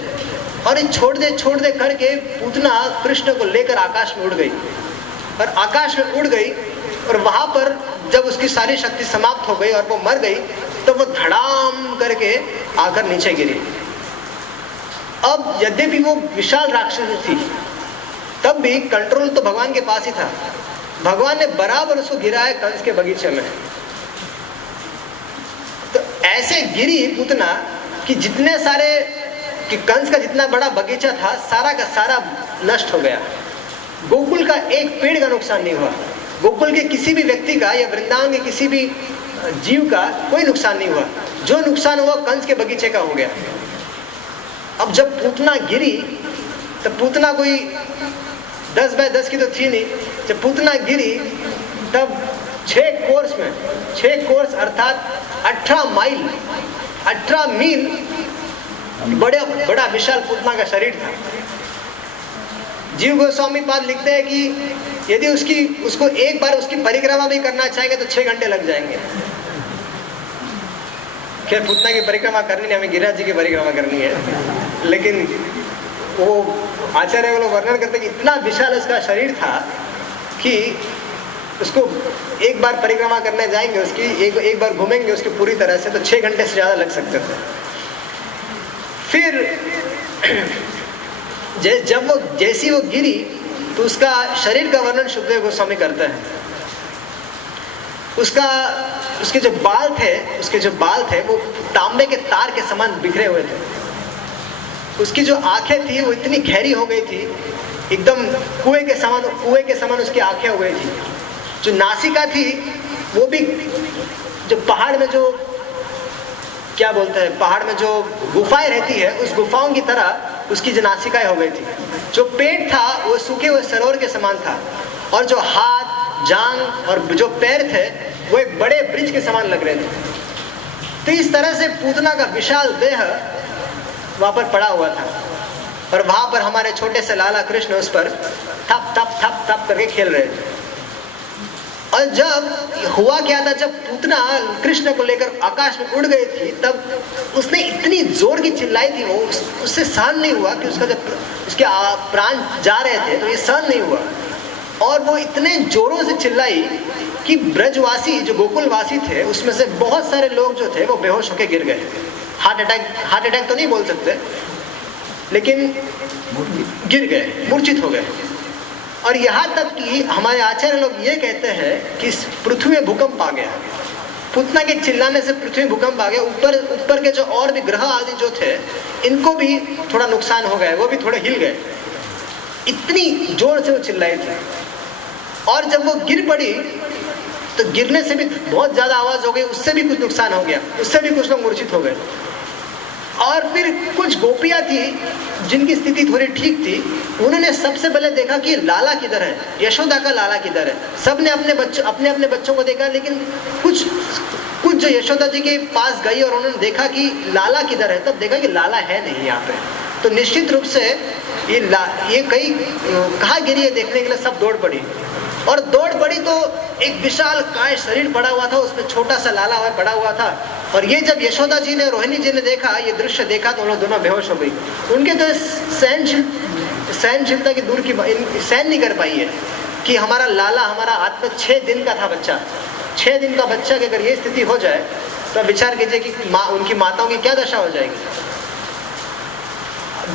और ये छोड़ दे करके पूतना कृष्ण को लेकर आकाश में उड़ गई और आकाश में उड़ गई। और वहाँ पर जब उसकी सारी शक्ति समाप्त हो गई और वो मर गई तो वो धड़ाम करके आकर नीचे गिरी। अब यद्यपि वो विशाल राक्षसी थी तब भी कंट्रोल तो भगवान के पास ही था। भगवान ने बराबर उसको गिराया कंस के बगीचे में। तो ऐसे गिरी पूतना कि कि कंस का जितना बड़ा बगीचा था सारा का सारा नष्ट हो गया। गोकुल का एक पेड़ का नुकसान नहीं हुआ, गोकुल के किसी भी व्यक्ति का या वृंदावन के किसी भी जीव का कोई नुकसान नहीं हुआ। जो नुकसान हुआ कंस के बगीचे का हो गया। अब जब पूतना गिरी तो पूतना कोई 10 बाय 10 की तो थी नहीं। जब पूतना गिरी तब 6 कोर्स अर्थात 18 मील बड़ा विशाल पूतना का शरीर था। जीव गोस्वामी पाद लिखते हैं कि यदि उसको एक बार उसकी परिक्रमा भी करना चाहेंगे तो 6 घंटे लग जाएंगे। खैर पूतना की परिक्रमा करनी नहीं, हमें गिरिराज जी की परिक्रमा करनी है। लेकिन वो आचार्य वो लोग वर्णन करते कि इतना विशाल उसका शरीर था कि उसको एक बार परिक्रमा करने जाएंगे, उसकी एक बार घूमेंगे उसकी पूरी तरह से तो 6 घंटे से ज़्यादा लग सकते थे। फिर जैसी वो गिरी तो उसका शरीर का वर्णन शुद्धदेव गोस्वामी करते हैं। उसके जो बाल थे वो तांबे के तार के समान बिखरे हुए थे। उसकी जो आंखें थी वो इतनी गहरी हो गई थी, एकदम कुएं के समान उसकी आंखें हो गई थी। जो नासिका थी वो भी जो पहाड़ में जो क्या बोलते हैं, पहाड़ में जो गुफाएं रहती है उस गुफाओं की तरह उसकी जो नासिकाएं हो गई थी। जो पेट था वो सूखे हुए सरोवर के समान था और जो हाथ, जांग और जो पैर थे वो एक बड़े ब्रिज के समान लग रहे थे। तो इस तरह से पूतना का विशाल देह वहाँ पर पड़ा हुआ था और वहाँ पर हमारे छोटे से लाला कृष्ण उस पर थप थप थप थप करके खेल रहे थे। और जब हुआ क्या था, जब पूतना कृष्ण को लेकर आकाश में उड़ गई थी तब उसने इतनी जोर की चिल्लाई थी, वो उससे सहन नहीं हुआ कि उसके प्राण जा रहे थे तो ये सहन नहीं हुआ। और वो इतने जोरों से चिल्लाई कि ब्रजवासी जो गोकुलवासी थे उसमें से बहुत सारे लोग जो थे वो बेहोश होकर गिर गए। हार्ट अटैक तो नहीं बोल सकते, लेकिन गिर गए, मूर्छित हो गए। और यहाँ तक कि हमारे आचार्य लोग ये कहते हैं कि पृथ्वी में भूकंप आ गया। पूतना के चिल्लाने से पृथ्वी में भूकंप आ गया। ऊपर के जो और भी ग्रह आदि जो थे इनको भी थोड़ा नुकसान हो गया, वो भी थोड़े हिल गए, इतनी जोर से वो चिल्लाई थी। और जब वो गिर पड़ी तो गिरने से भी बहुत ज़्यादा आवाज़ हो गई, उससे भी कुछ नुकसान हो गया, उससे भी कुछ लोग मूर्छित हो गए। और फिर कुछ गोपियां थी जिनकी स्थिति थोड़ी ठीक थी, उन्होंने सबसे पहले देखा कि लाला किधर है, यशोदा का लाला किधर है। सबने अपने अपने बच्चों को देखा, लेकिन कुछ जो यशोदा जी के पास गई और उन्होंने देखा कि लाला किधर है, तब देखा कि लाला है नहीं यहाँ पे। तो निश्चित रूप से ये कहीं कहाँ गिरी है देखने के लिए सब दौड़ पड़ी, और दौड़ पड़ी तो एक विशाल काय शरीर पड़ा हुआ था, उसमें छोटा सा लाला हुआ पड़ा हुआ था। और ये जब यशोदा जी ने, रोहिणी जी ने देखा, ये दृश्य देखा, तो उन्होंने दोनों बेहोश हो गई। उनके तो सहनशीलता की दूर की सहन नहीं कर पाई है कि हमारा लाला, हमारा आत्मा 6 दिन का था बच्चा, 6 दिन का बच्चा की अगर ये स्थिति हो जाए तो विचार कीजिए कि उनकी माताओं की क्या दशा हो जाएगी।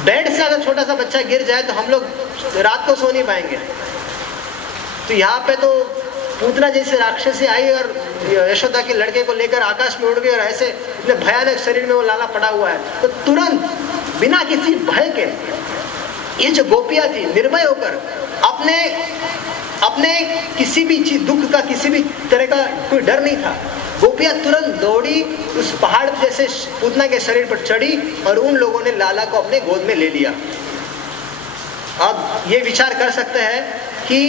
बेड से अगर छोटा सा बच्चा गिर जाए तो हम लोग रात को सो नहीं पाएंगे। तो यहाँ पे तो पूतना जैसे राक्षसी आई और यशोदा के लड़के को लेकर आकाश में उड़ गई, और ऐसे इतने भयानक शरीर में वो लाला पड़ा हुआ है। तो तुरंत बिना किसी भय के ये जो गोपियां थी, निर्भय होकर अपने किसी भी चीज, दुख का किसी भी तरह का कोई डर नहीं था, गोपियां तुरंत दौड़ी, उस पहाड़ जैसे पूतना के शरीर पर चढ़ी और उन लोगों ने लाला को अपने गोद में ले लिया। अब ये विचार कर सकते हैं कि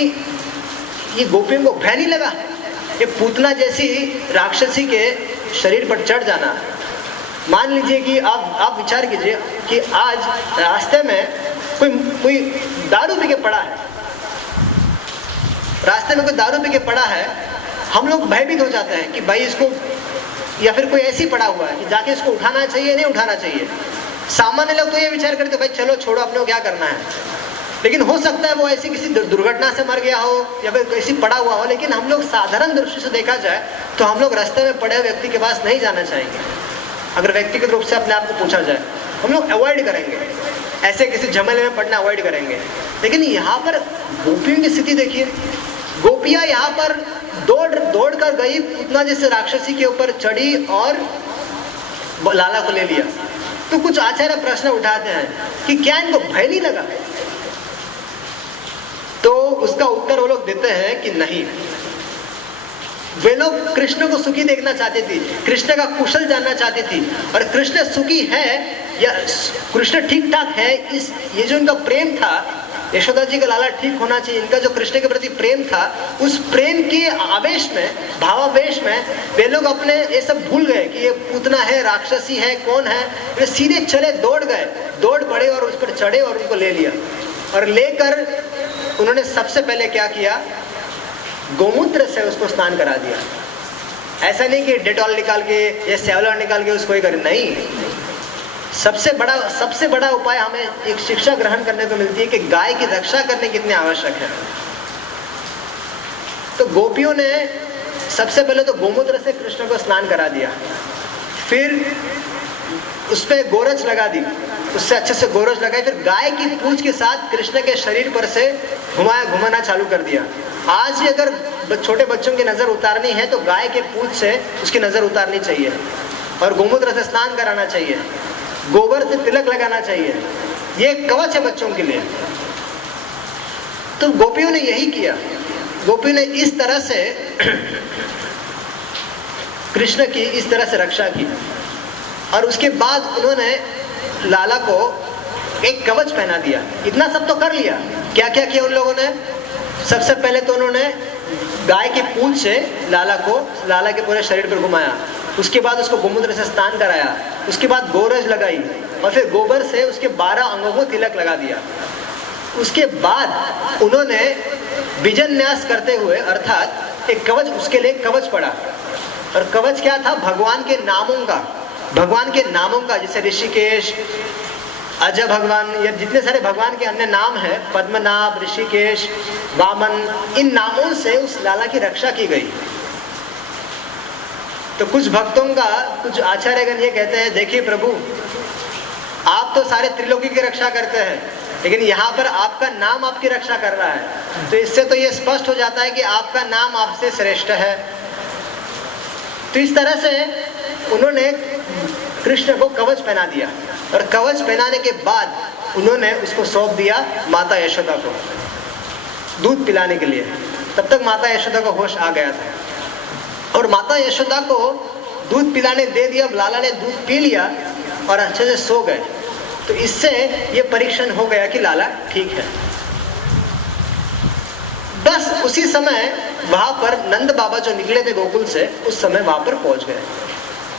ये गोपियों को भय नहीं लगा, ये पूतना जैसी राक्षसी के शरीर पर चढ़ जाना। मान लीजिए कि आप विचार कीजिए कि आज रास्ते में कोई दारू पी के पड़ा है, रास्ते में कोई दारू पी के पड़ा है, हम लोग भयभीत हो जाते हैं कि भाई इसको, या फिर कोई ऐसी पड़ा हुआ है कि जाके इसको उठाना चाहिए, नहीं उठाना चाहिए। सामान्य लोग तो ये विचार करते भाई चलो छोड़ो, अपने को क्या करना है। लेकिन हो सकता है वो ऐसी किसी दुर्घटना से मर गया हो या फिर ऐसी पड़ा हुआ हो, लेकिन हम लोग साधारण दृष्टि से देखा जाए तो हम लोग रास्ते में पड़े व्यक्ति के पास नहीं जाना चाहेंगे। अगर व्यक्तिगत रूप से अपने आप को पूछा जाए, हम लोग अवॉइड करेंगे, ऐसे किसी झमेले में पड़ना अवॉइड करेंगे। लेकिन यहाँ पर गोपियों की स्थिति देखिए, गोपियाँ यहाँ पर दौड़ कर गई, उतना जैसे राक्षसी के ऊपर चढ़ी और लाला को ले लिया। तो कुछ आचार्य प्रश्न उठाते हैं कि क्या इनको भय नहीं लगा? तो उसका उत्तर वो लोग देते हैं कि नहीं, वे लोग कृष्ण को सुखी देखना चाहते थे, कृष्ण का कुशल जानना चाहती थी। और कृष्ण सुखी है या कृष्ण ठीक ठाक है, ये जो इनका प्रेम था, यशोदा जी का लाला ठीक होना चाहिए, इनका जो कृष्ण के प्रति प्रेम था, उस प्रेम के आवेश में, भावावेश में वे लोग अपने ये सब भूल गए कि ये पूतना है, राक्षसी है, कौन है। वे सीधे चले, दौड़ गए, दौड़ पड़े और उस पर चढ़े और उनको ले लिया। और लेकर उन्होंने सबसे पहले क्या किया, गोमूत्र से उसको स्नान करा दिया। ऐसा नहीं कि डेटॉल निकाल के या सेवलॉन निकाल के उसको ही करे, नहीं। सबसे बड़ा उपाय हमें एक शिक्षा ग्रहण करने को मिलती है कि गाय की रक्षा करने कितनी आवश्यक है। तो गोपियों ने सबसे पहले तो गोमूत्र से कृष्ण को स्नान करा दिया, फिर उस पर गोरज लगा दी, उससे अच्छे से गोरज लगाई, फिर गाय की पूंछ के साथ कृष्ण के शरीर पर से घुमाना चालू कर दिया। आज भी अगर छोटे बच्चों की नज़र उतारनी है तो गाय के पूंछ से उसकी नज़र उतारनी चाहिए, और गोमूत्र से स्नान कराना चाहिए, गोबर से तिलक लगाना चाहिए। ये कवच है बच्चों के लिए। तो गोपियों ने यही किया, गोपियों ने इस तरह से कृष्ण की इस तरह से रक्षा की। और उसके बाद उन्होंने लाला को एक कवच पहना दिया। इतना सब तो कर लिया, क्या क्या किया उन लोगों ने? सबसे पहले तो उन्होंने गाय की पूंछ से लाला के पूरे शरीर पर घुमाया, उसके बाद उसको गोमूत्र से स्नान कराया, उसके बाद गोरज लगाई, और फिर गोबर से उसके 12 अंगों को तिलक लगा दिया। उसके बाद उन्होंने बीजन्यास करते हुए, अर्थात एक कवच, उसके लिए कवच पड़ा। और कवच क्या था? भगवान के नामों का, जैसे ऋषिकेश, अजय भगवान, या जितने सारे भगवान के अन्य नाम हैं, पद्मनाभ, ऋषिकेश, वामन, इन नामों से उस लाला की रक्षा की गई। तो कुछ भक्तों का, कुछ आचार्यगण ये कहते हैं, देखिए प्रभु, आप तो सारे त्रिलोकी की रक्षा करते हैं, लेकिन यहाँ पर आपका नाम आपकी रक्षा कर रहा है। तो इससे तो ये स्पष्ट हो जाता है कि आपका नाम आपसे श्रेष्ठ है। तो इस तरह से उन्होंने कृष्ण को कवच पहना दिया, और कवच पहनाने के बाद उन्होंने उसको सौंप दिया माता यशोदा को दूध पिलाने के लिए। तब तक माता यशोदा को होश आ गया था, और माता यशोदा को दूध पिलाने दे दिया। लाला ने दूध पी लिया, और अच्छे से सो गए। तो इससे ये परीक्षण हो गया कि लाला ठीक है। बस उसी समय वहां पर नंद बाबा जो निकले थे गोकुल से, उस समय वहां पर पहुंच गए।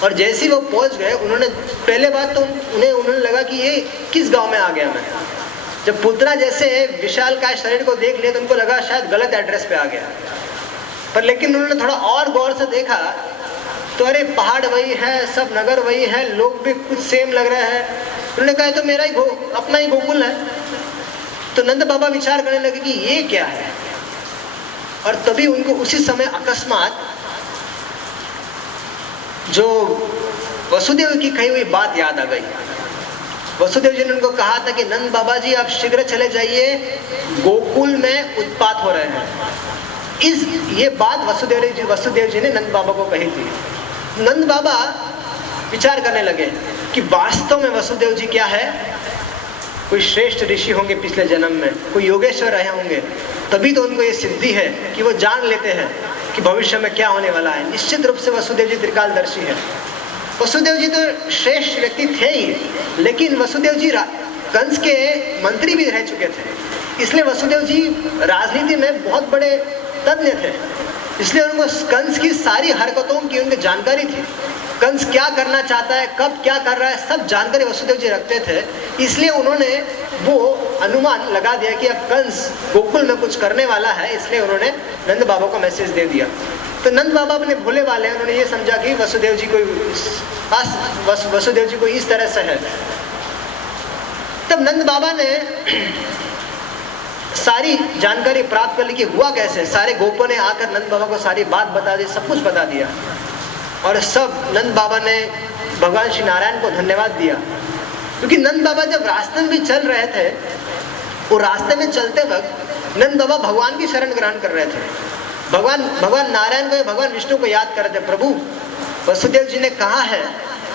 और जैसे ही वो पहुंच गए, उन्होंने पहले बात तो उन्हें लगा कि ये किस गांव में आ गया मैं। जब पूतना जैसे विशाल का शरीर को देख लिया तो उनको लगा शायद गलत एड्रेस पे आ गया। पर लेकिन उन्होंने थोड़ा और गौर से देखा तो अरे पहाड़ वही है, सब नगर वही है, लोग भी कुछ सेम लग रहे हैं। उन्होंने कहा तो मेरा ही अपना ही गोकुल है। तो नंद बाबा विचार करने लगे कि ये क्या है। और तभी उनको उसी समय अकस्मात जो वसुदेव की कही हुई बात याद आ गई। वसुदेव जी ने उनको कहा था कि नंद बाबा जी आप शीघ्र चले जाइए, गोकुल में उत्पात हो रहे हैं। ये बात वसुदेव जी ने नंद बाबा को कही थी। नंद बाबा विचार करने लगे कि वास्तव में वसुदेव जी क्या है, कोई श्रेष्ठ ऋषि होंगे पिछले जन्म में, कोई योगेश्वर रहे होंगे, तभी तो उनको ये सिद्धि है कि वो जान लेते हैं कि भविष्य में क्या होने वाला है। निश्चित रूप से वसुदेव जी त्रिकालदर्शी है। वसुदेव जी तो श्रेष्ठ व्यक्ति थे ही, लेकिन वसुदेव जी कंस के मंत्री भी रह चुके थे, इसलिए वसुदेव जी राजनीति में बहुत बड़े तज्ञ थे। इसलिए उनको कंस की सारी हरकतों की उनकी जानकारी थी। कंस क्या करना चाहता है, कब क्या कर रहा है, सब जानकारी वसुदेव जी रखते थे। इसलिए उन्होंने वो अनुमान लगा दिया कि अब कंस गोकुल में कुछ करने वाला है, इसलिए उन्होंने नंद बाबा को मैसेज दे दिया। तो नंद बाबा अपने भोले वाले हैं, उन्होंने ये समझा कि वसुदेव जी को इस तरह से है। तब नंद बाबा ने सारी जानकारी प्राप्त कर ली कि हुआ कैसे। सारे गोपों ने आकर नंद बाबा को सारी बात बता दी, सब कुछ बता दिया। और सब नंद बाबा ने भगवान श्री नारायण को धन्यवाद दिया, क्योंकि नंद बाबा जब रास्ते में भी चल रहे थे, वो रास्ते में चलते वक्त नंद बाबा भगवान की शरण ग्रहण कर रहे थे। भगवान नारायण को, भगवान विष्णु को याद कर रहे थे। प्रभु वसुदेव जी ने कहा है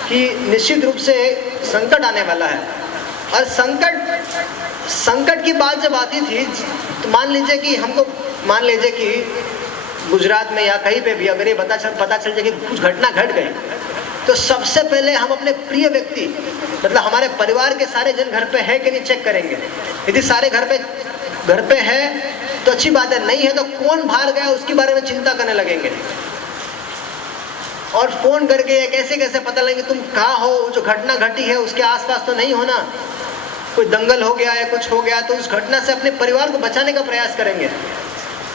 कि निश्चित रूप से संकट आने वाला है। और संकट की बात जब आती थी तो मान लीजिए कि गुजरात में या कहीं पे भी अगर ये पता चल जाए कि कुछ घटना घट गई, तो सबसे पहले हम अपने प्रिय व्यक्ति, मतलब हमारे परिवार के सारे जन घर पे है कि नहीं चेक करेंगे। यदि सारे घर पे है तो अच्छी बात है, नहीं है तो कौन बाहर गया उसके बारे में चिंता करने लगेंगे। और फोन करके कैसे कैसे पता लगेंगे तुम कहाँ हो, जो घटना घटी है उसके आसपास तो नहीं होना, कोई दंगल हो गया है, कुछ हो गया, तो उस घटना से अपने परिवार को बचाने का प्रयास करेंगे।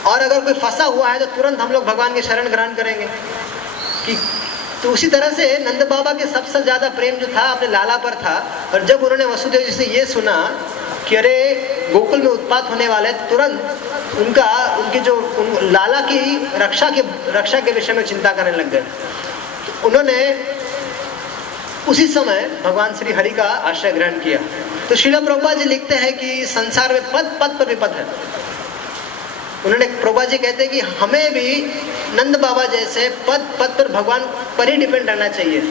और अगर कोई फंसा हुआ है तो तुरंत हम लोग भगवान की शरण ग्रहण करेंगे कि। तो उसी तरह से नंद बाबा के सबसे ज्यादा प्रेम जो था अपने लाला पर था। और जब उन्होंने वसुदेव जी से ये सुना कि अरे गोकुल में उत्पात होने वाला है, तो तुरंत उनकी जो लाला की रक्षा के विषय में चिंता करने लग गए। तो उन्होंने उसी समय भगवान श्री हरि का आश्रय ग्रहण किया। तो श्रील प्रभुपाद जी लिखते हैं कि संसार में पद पर विपद है। उन्होंने प्रभुपाद जी कहते हैं कि हमें भी नंद बाबा जैसे पद पर भगवान पर ही डिपेंड रहना चाहिए।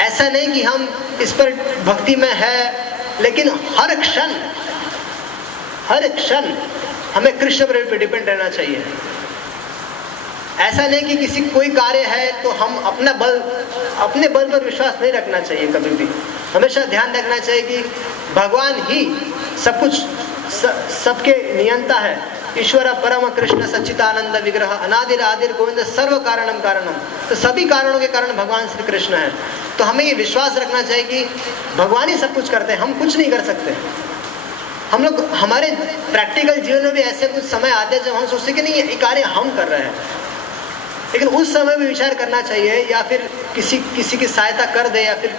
ऐसा नहीं कि हम इस पर भक्ति में है, लेकिन हर क्षण हमें कृष्ण पर डिपेंड रहना चाहिए। ऐसा नहीं कि किसी कोई कार्य है तो हम अपने बल पर विश्वास नहीं रखना चाहिए। कभी भी हमेशा ध्यान रखना चाहिए कि भगवान ही सब कुछ सबके नियंता है। ईश्वर परम कृष्ण सच्चिदानंद विग्रह अनादिर आदिर गोविंद सर्व कारणम कारणम। तो सभी कारणों के कारण भगवान श्री कृष्ण है। तो हमें ये विश्वास रखना चाहिए कि भगवान ही सब कुछ करते हैं, हम कुछ नहीं कर सकते। हम लोग हमारे प्रैक्टिकल जीवन में भी ऐसे कुछ समय आते हैं जब हम सोचते कि नहीं ये कार्य हम कर रहे हैं, लेकिन उस समय भी विचार करना चाहिए। या फिर किसी की सहायता कर दे, या फिर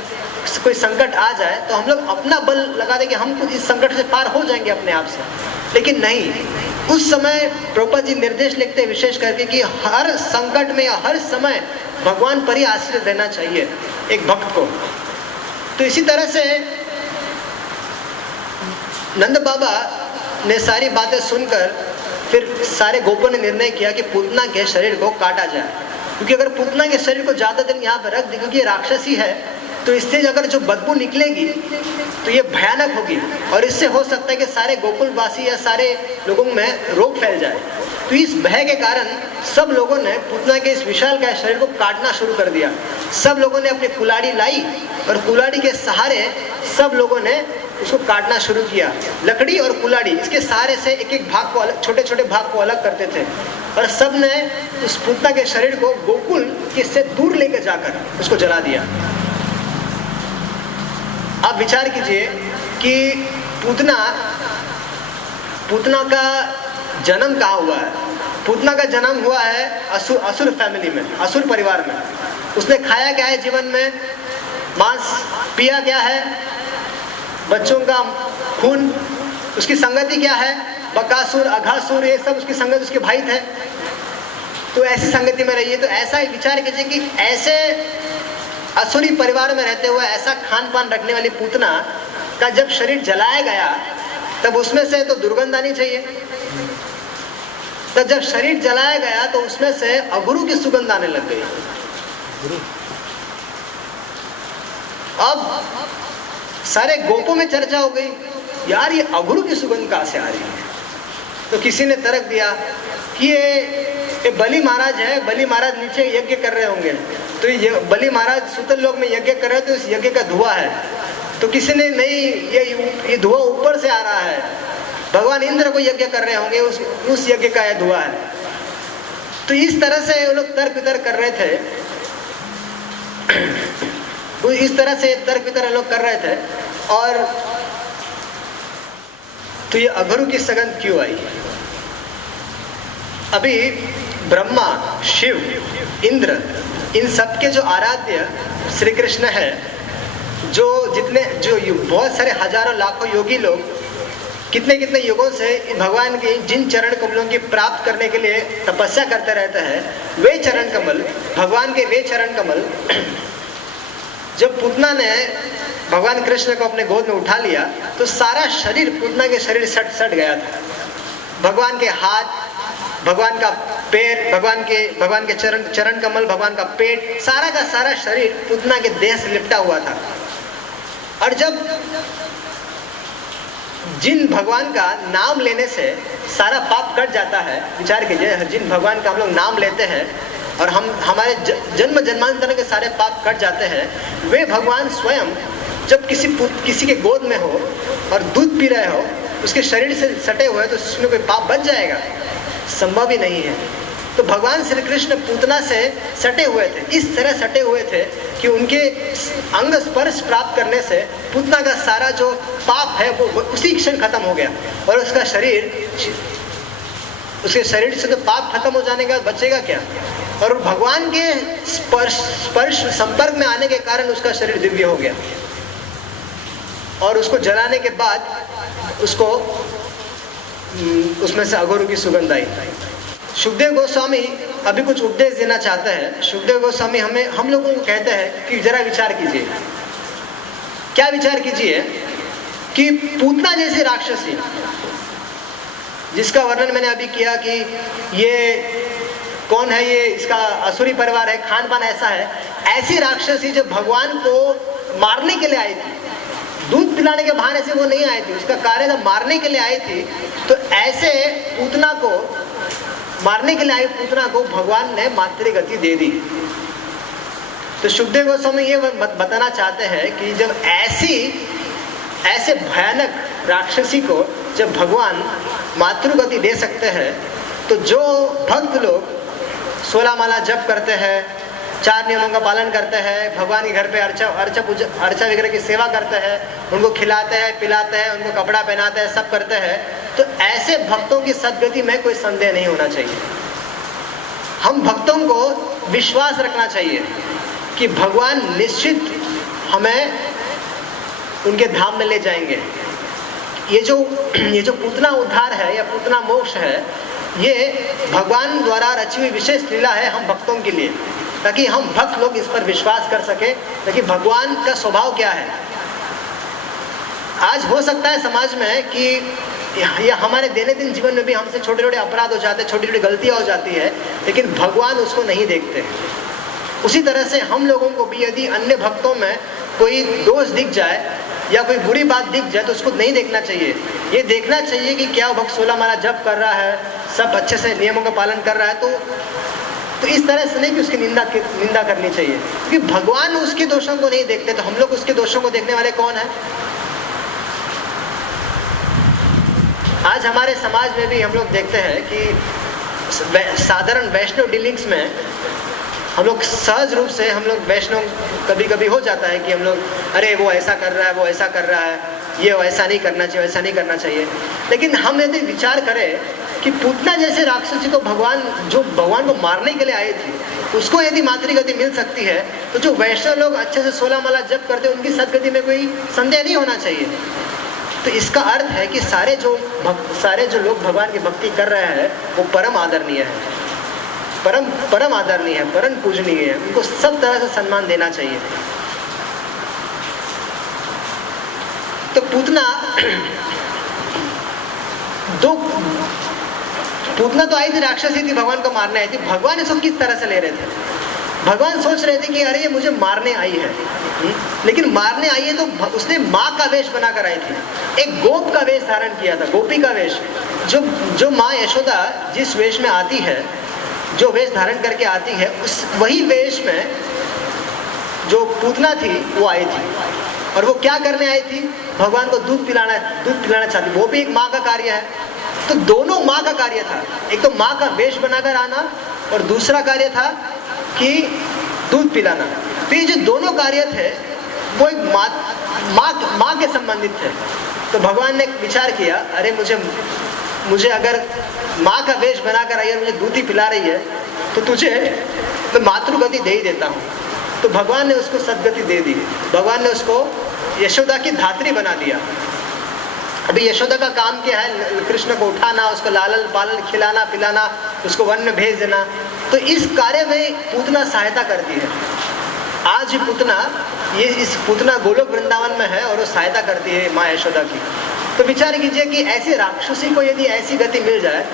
कोई संकट आ जाए तो हम लोग अपना बल लगा दें कि हम कुछ इस संकट से पार हो जाएंगे अपने आप से। लेकिन नहीं, उस समय प्रभुपाद जी निर्देश लिखते हैं विशेष करके कि हर संकट में या हर समय भगवान पर ही आश्रय देना चाहिए एक भक्त को। तो इसी तरह से नंद बाबा ने सारी बातें सुनकर फिर सारे गोपों ने निर्णय किया कि पूतना के शरीर को काटा जाए, क्योंकि अगर पूतना के शरीर को ज्यादा दिन यहाँ पर रख दे, क्योंकि ये राक्षसी है, तो इससे अगर जो बदबू निकलेगी तो ये भयानक होगी और इससे हो सकता है कि सारे गोकुलवासी या सारे लोगों में रोग फैल जाए। तो तो इस भय के कारण सब लोगों ने पूतना के इस विशालकाय शरीर को काटना शुरू कर दिया। सब लोगों ने अपनी कुल्हाड़ी लाई और कुल्हाड़ी के सहारे सब लोगों ने उसको काटना शुरू किया। लकड़ी और कुल्हाड़ी इसके सहारे से एक एक भाग को अलग, छोटे छोटे भाग को अलग करते थे और सब ने उस पूतना के शरीर को गोकुल के से दूर लेकर जाकर उसको जला दिया। आप विचार कीजिए कि पूतना का जन्म कहाँ हुआ है। पूतना का जन्म हुआ है असुर फैमिली में, असुर परिवार में। उसने खाया क्या है जीवन में? मांस। पिया क्या है? बच्चों का खून। उसकी संगति क्या है? बकासुर, अघासुर, ये सब उसकी संगति, उसके भाई थे। तो ऐसी संगति में रहिए। तो ऐसा ही विचार कीजिए कि ऐसे असुरी परिवार में रहते हुए ऐसा खान पान रखने वाली पूतना का जब शरीर जलाया गया तब उसमें से तो दुर्गंध आनी चाहिए। तब जब शरीर जलाया गया तो उसमें से अगुरु की सुगंध आने लग गई। अब सारे गोपों में चर्चा हो गई, यार ये अगुरु की सुगंध कहाँ से आ रही है? तो किसी ने तर्क दिया कि ये बलि महाराज है, बलि महाराज नीचे यज्ञ कर रहे होंगे। तो ये बलि महाराज सुतल लोक में यज्ञ कर रहे हैं तो इस यज्ञ का धुआं है। तो किसी ने नहीं, ये धुआं ऊपर से आ रहा है, भगवान इंद्र को यज्ञ कर रहे होंगे, उस यज्ञ का यह धुआं है। तो इस तरह से वो लोग तर्क वितर्क कर रहे थे। इस तरह से तर्क वितर्क लोग कर रहे थे। और तो ये अगुरु की सुगंध क्यों आई? अभी ब्रह्मा, शिव, इंद्र, इन सबके जो आराध्य श्री कृष्ण है, जो बहुत सारे हजारों लाखों योगी लोग कितने कितने युगों से भगवान के जिन चरण कमलों की प्राप्त करने के लिए तपस्या करते रहते हैं, वे चरण कमल, भगवान के वे चरण कमल, जब पूतना ने भगवान कृष्ण को अपने गोद में उठा लिया तो सारा शरीर, पूतना के शरीर सट गया था। भगवान के हाथ, भगवान का पैर, भगवान के चरण कमल, भगवान का पेट, सारा का सारा शरीर पूतना के देह से लिपटा हुआ था। और जब जिन भगवान का नाम लेने से सारा पाप कट जाता है, विचार कीजिए, जिन भगवान का हम लोग नाम लेते हैं और हमारे जन्म जन्मांतर के सारे पाप कट जाते हैं, वे भगवान स्वयं जब किसी के गोद में हो और दूध पी रहे हो, उसके शरीर से सटे हुए, तो उसमें कोई पाप बच जाएगा? संभव ही नहीं है। तो भगवान श्री कृष्ण पूतना से सटे हुए थे, इस तरह सटे हुए थे कि उनके अंग स्पर्श प्राप्त करने से पूतना का सारा जो पाप है वो उसी क्षण खत्म हो गया और उसके शरीर से तो पाप खत्म हो जाने का बचेगा क्या? और भगवान के स्पर्श संपर्क में आने के कारण उसका शरीर दिव्य हो गया। और उसको जलाने के बाद उसको उसमें से अघोर की सुगंध आई। सुखदेव गोस्वामी अभी कुछ उपदेश देना चाहते हैं। सुखदेव गोस्वामी हम लोगों को कहते हैं कि जरा विचार कीजिए। क्या विचार कीजिए कि पूतना जैसी राक्षसी, जिसका वर्णन मैंने अभी किया कि ये कौन है, ये इसका असुरी परिवार है, खान पान ऐसा है, ऐसी राक्षसी जो भगवान को मारने के लिए आई थी, दूध पिलाने के बहाने से वो नहीं आई थी, उसका कार्य था मारने के लिए आई थी। तो ऐसे पूतना को मारने के लिए आई पूतना को भगवान ने मातृगति दे दी। तो सुखदेव गोस्वामी ये बताना चाहते हैं कि जब ऐसे भयानक राक्षसी को जब भगवान मातृगति दे सकते हैं, तो जो भक्त लोग 16 माला जप करते हैं, 4 नियमों का पालन करते हैं, भगवान के घर पे अर्चा वगैरह की सेवा करते हैं, उनको खिलाते हैं, पिलाते हैं, उनको कपड़ा पहनाते हैं, सब करते हैं, तो ऐसे भक्तों की सद्गति में कोई संदेह नहीं होना चाहिए। हम भक्तों को विश्वास रखना चाहिए कि भगवान निश्चित हमें उनके धाम में ले जाएंगे। ये जो पूतना उद्धार है या पूतना मोक्ष है, ये भगवान द्वारा रची हुई विशेष लीला है हम भक्तों के लिए, ताकि हम भक्त लोग इस पर विश्वास कर सके ताकि भगवान का स्वभाव क्या है। आज हो सकता है समाज में कि या हमारे दैनंदिन जीवन में भी हमसे छोटे छोटे अपराध हो जाते हैं, छोटी छोटी गलतियां हो जाती है, लेकिन भगवान उसको नहीं देखते। उसी तरह से हम लोगों को भी यदि अन्य भक्तों में कोई दोष दिख जाए या कोई बुरी बात दिख जाए तो उसको नहीं देखना चाहिए। ये देखना चाहिए कि क्या वो भक्त 16 माला जप कर रहा है, सब अच्छे से नियमों का पालन कर रहा है, तो इस तरह से नहीं कि उसकी निंदा करनी चाहिए, क्योंकि भगवान उसके दोषों को नहीं देखते, तो हम लोग उसके दोषों को देखने वाले कौन है? आज हमारे समाज में भी हम लोग देखते हैं कि साधारण वैष्णव डीलिंग्स में हम लोग सहज रूप से हम लोग वैष्णव कभी कभी हो जाता है कि हम लोग अरे वो ऐसा कर रहा है, वो ऐसा कर रहा है, ये ऐसा नहीं करना चाहिए, वैसा नहीं करना चाहिए। लेकिन हम यदि विचार करें कि पूतना जैसे राक्षसी को जो भगवान को मारने के लिए आई थी, उसको यदि मातृगति मिल सकती है, तो जो वैष्णव लोग अच्छे से 16 माला जप करते हैं उनकी सदगति में कोई संदेह नहीं होना चाहिए। तो इसका अर्थ है कि सारे जो लोग भगवान की भक्ति कर रहे हैं वो परम आदरणीय है, परम आदरणीय है, परम पूजनीय है, उनको सब तरह से सम्मान देना चाहिए। तो पूतना तो आई थी, राक्षसी थी, भगवान को मारने आई थी। भगवान इसको किस तरह से ले रहे थे? भगवान सोच रहे थे कि अरे ये मुझे मारने आई है, लेकिन मारने आई है तो उसने माँ का वेश बनाकर आई थी, एक गोप का वेश धारण किया था, गोपी का वेश। जो माँ यशोदा जिस वेश में आती है, जो वेश धारण करके आती है, वही वेश में जो पूतना थी वो आई थी। और वो क्या करने आई थी? भगवान को दूध पिलाना चाहती, वो भी एक माँ का कार्य है। तो दोनों माँ का कार्य था, एक तो माँ का वेश बनाकर आना और दूसरा कार्य था कि दूध पिलाना। तो ये जो दोनों कार्य थे वो एक माँ के संबंधित थे। तो भगवान ने विचार किया, अरे मुझे अगर माँ का वेश बनाकर आई है, मुझे दूध ही पिला रही है, तो तुझे मैं मातृगति दे ही देता हूँ। तो भगवान ने उसको सदगति दे दी। भगवान ने उसको यशोदा की धात्री बना दिया। अभी यशोदा का काम क्या है? कृष्ण को उठाना, उसको लालन पालन, खिलाना पिलाना, उसको वन में भेज देना। तो इस कार्य में पूतना सहायता करती है। आज इस पूतना गोलोक वृंदावन में है और वो सहायता करती है माँ यशोदा की। तो विचार कीजिए कि ऐसी राक्षसी को यदि ऐसी गति मिल जाए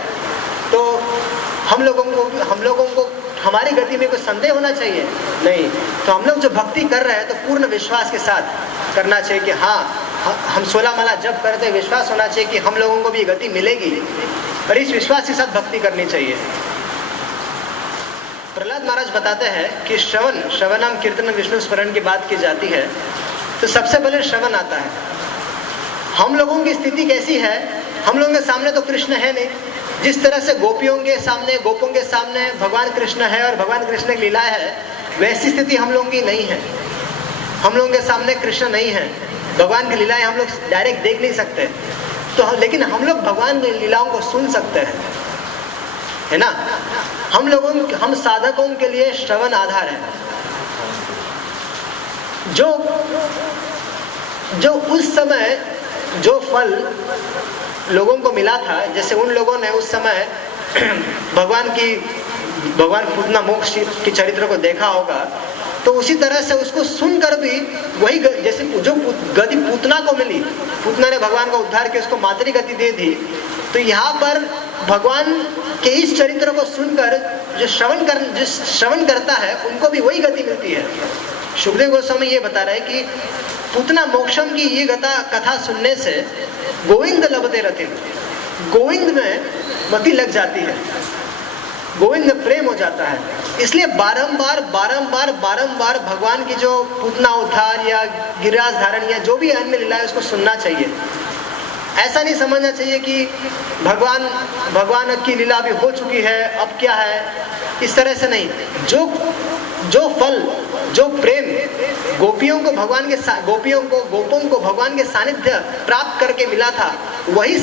तो हम लोगों को हमारी गति में कोई संदेह होना चाहिए? नहीं। तो हम लोग जो भक्ति कर रहे हैं तो पूर्ण विश्वास के साथ करना चाहिए कि हाँ, हम 16 माला जप करते हैं, विश्वास होना चाहिए कि हम लोगों को भी गति मिलेगी, और इस विश्वास के साथ भक्ति करनी चाहिए। प्रहलाद महाराज बताते हैं कि श्रवणम कीर्तनम विष्णु स्मरण की बात की जाती है तो सबसे पहले श्रवण आता है। हम लोगों की स्थिति कैसी है? हम लोगों के सामने तो कृष्ण है नहीं। जिस तरह से गोपों के सामने भगवान कृष्ण है और भगवान कृष्ण की लीला है, वैसी स्थिति हम लोगों की नहीं है। हम लोगों के सामने कृष्ण नहीं है, भगवान की लीलाएं हम लोग डायरेक्ट देख नहीं सकते। तो लेकिन हम लोग भगवान की लीलाओं को सुन सकते हैं, है ना? हम साधकों के लिए श्रवण आधार है। जो उस समय जो फल लोगों को मिला था, जैसे उन लोगों ने उस समय भगवान पूतना मोक्ष के चरित्र को देखा होगा, तो उसी तरह से उसको सुनकर भी वही जैसे जो गति पूतना को मिली, पूतना ने भगवान का उद्धार किया, उसको मातृ गति दे दी। तो यहाँ पर भगवान के इस चरित्र को सुनकर जो श्रवण करता है उनको भी वही गति मिलती है। सुखदेव गोस्वामी ये बता रहे हैं कि पूतना मोक्षम की ये कथा सुनने से गोविंद लभते रतिम, गोविंद में मति लग जाती है, गोविंद में प्रेम हो जाता है। इसलिए बारंबार भगवान की जो पूतना उद्धार या गिरिराज धारण या जो भी अन्य लीला है उसको सुनना चाहिए। ऐसा नहीं समझना चाहिए कि भगवान की लीला भी हो चुकी है, अब क्या है, इस तरह से नहीं। जो फल, जो प्रेम गोपों को भगवान के सानिध्य प्राप्त करके मिला था, वही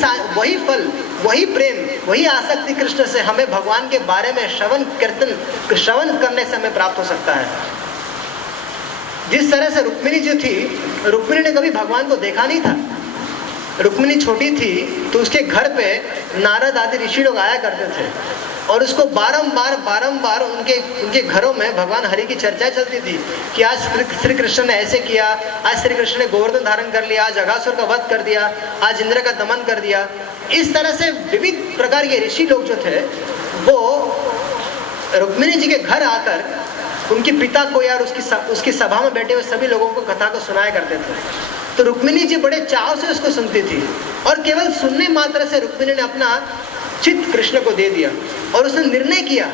फल, वही प्रेम, वही आसक्ति कृष्ण से हमें भगवान के बारे में श्रवण करने से हमें प्राप्त हो सकता है। जिस तरह से रुक्मिणी जो थी, रुक्मिणी ने कभी भगवान को देखा नहीं था। रुक्मिणी छोटी थी तो उसके घर पे नारद आदि ऋषि लोग आया करते थे और उसको बारंबार उनके घरों में भगवान हरि की चर्चा चलती थी कि आज श्री कृष्ण ने ऐसे किया, आज श्री कृष्ण ने गोवर्धन धारण कर लिया, आज अघासुर का वध कर दिया, आज इंद्र का दमन कर दिया। इस तरह से विविध प्रकार के ऋषि लोग जो थे वो रुक्मिणी जी के घर आकर उनके पिता को या उसकी सभा में बैठे हुए सभी लोगों को कथा को सुनाया करते थे। तो रुक्मिणी जी बड़े चाव से उसको सुनती थी और केवल सुनने मात्र से रुक्मिणी ने अपना चित्त कृष्ण को दे दिया और उसने निर्णय किया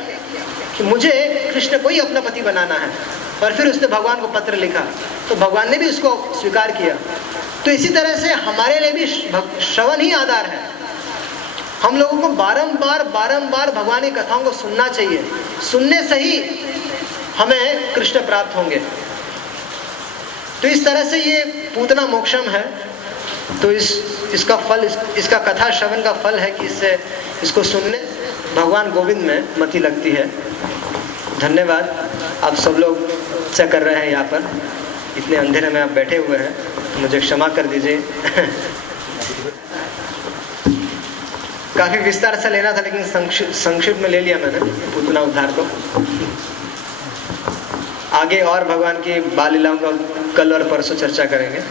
कि मुझे कृष्ण को ही अपना पति बनाना है, और फिर उसने भगवान को पत्र लिखा तो भगवान ने भी उसको स्वीकार किया। तो इसी तरह से हमारे लिए भी श्रवण ही आधार है। हम लोगों को बारंबार बारंबार भगवान की कथाओं को सुनना चाहिए, सुनने से ही हमें कृष्ण प्राप्त होंगे। तो इस तरह से ये पूतना मोक्षम है। तो इसका फल, इसका कथा श्रवण का फल है कि इसको सुनने भगवान गोविंद में मति लगती है। धन्यवाद, आप सब लोग से कर रहे हैं यहाँ पर, इतने अंधेरे में आप बैठे हुए हैं, मुझे क्षमा कर दीजिए। काफी विस्तार से लेना था लेकिन संक्षिप्त में ले लिया मैंने पूतना उद्धार को। आगे और भगवान की बाल लीलाओं का कल और परसों चर्चा करेंगे।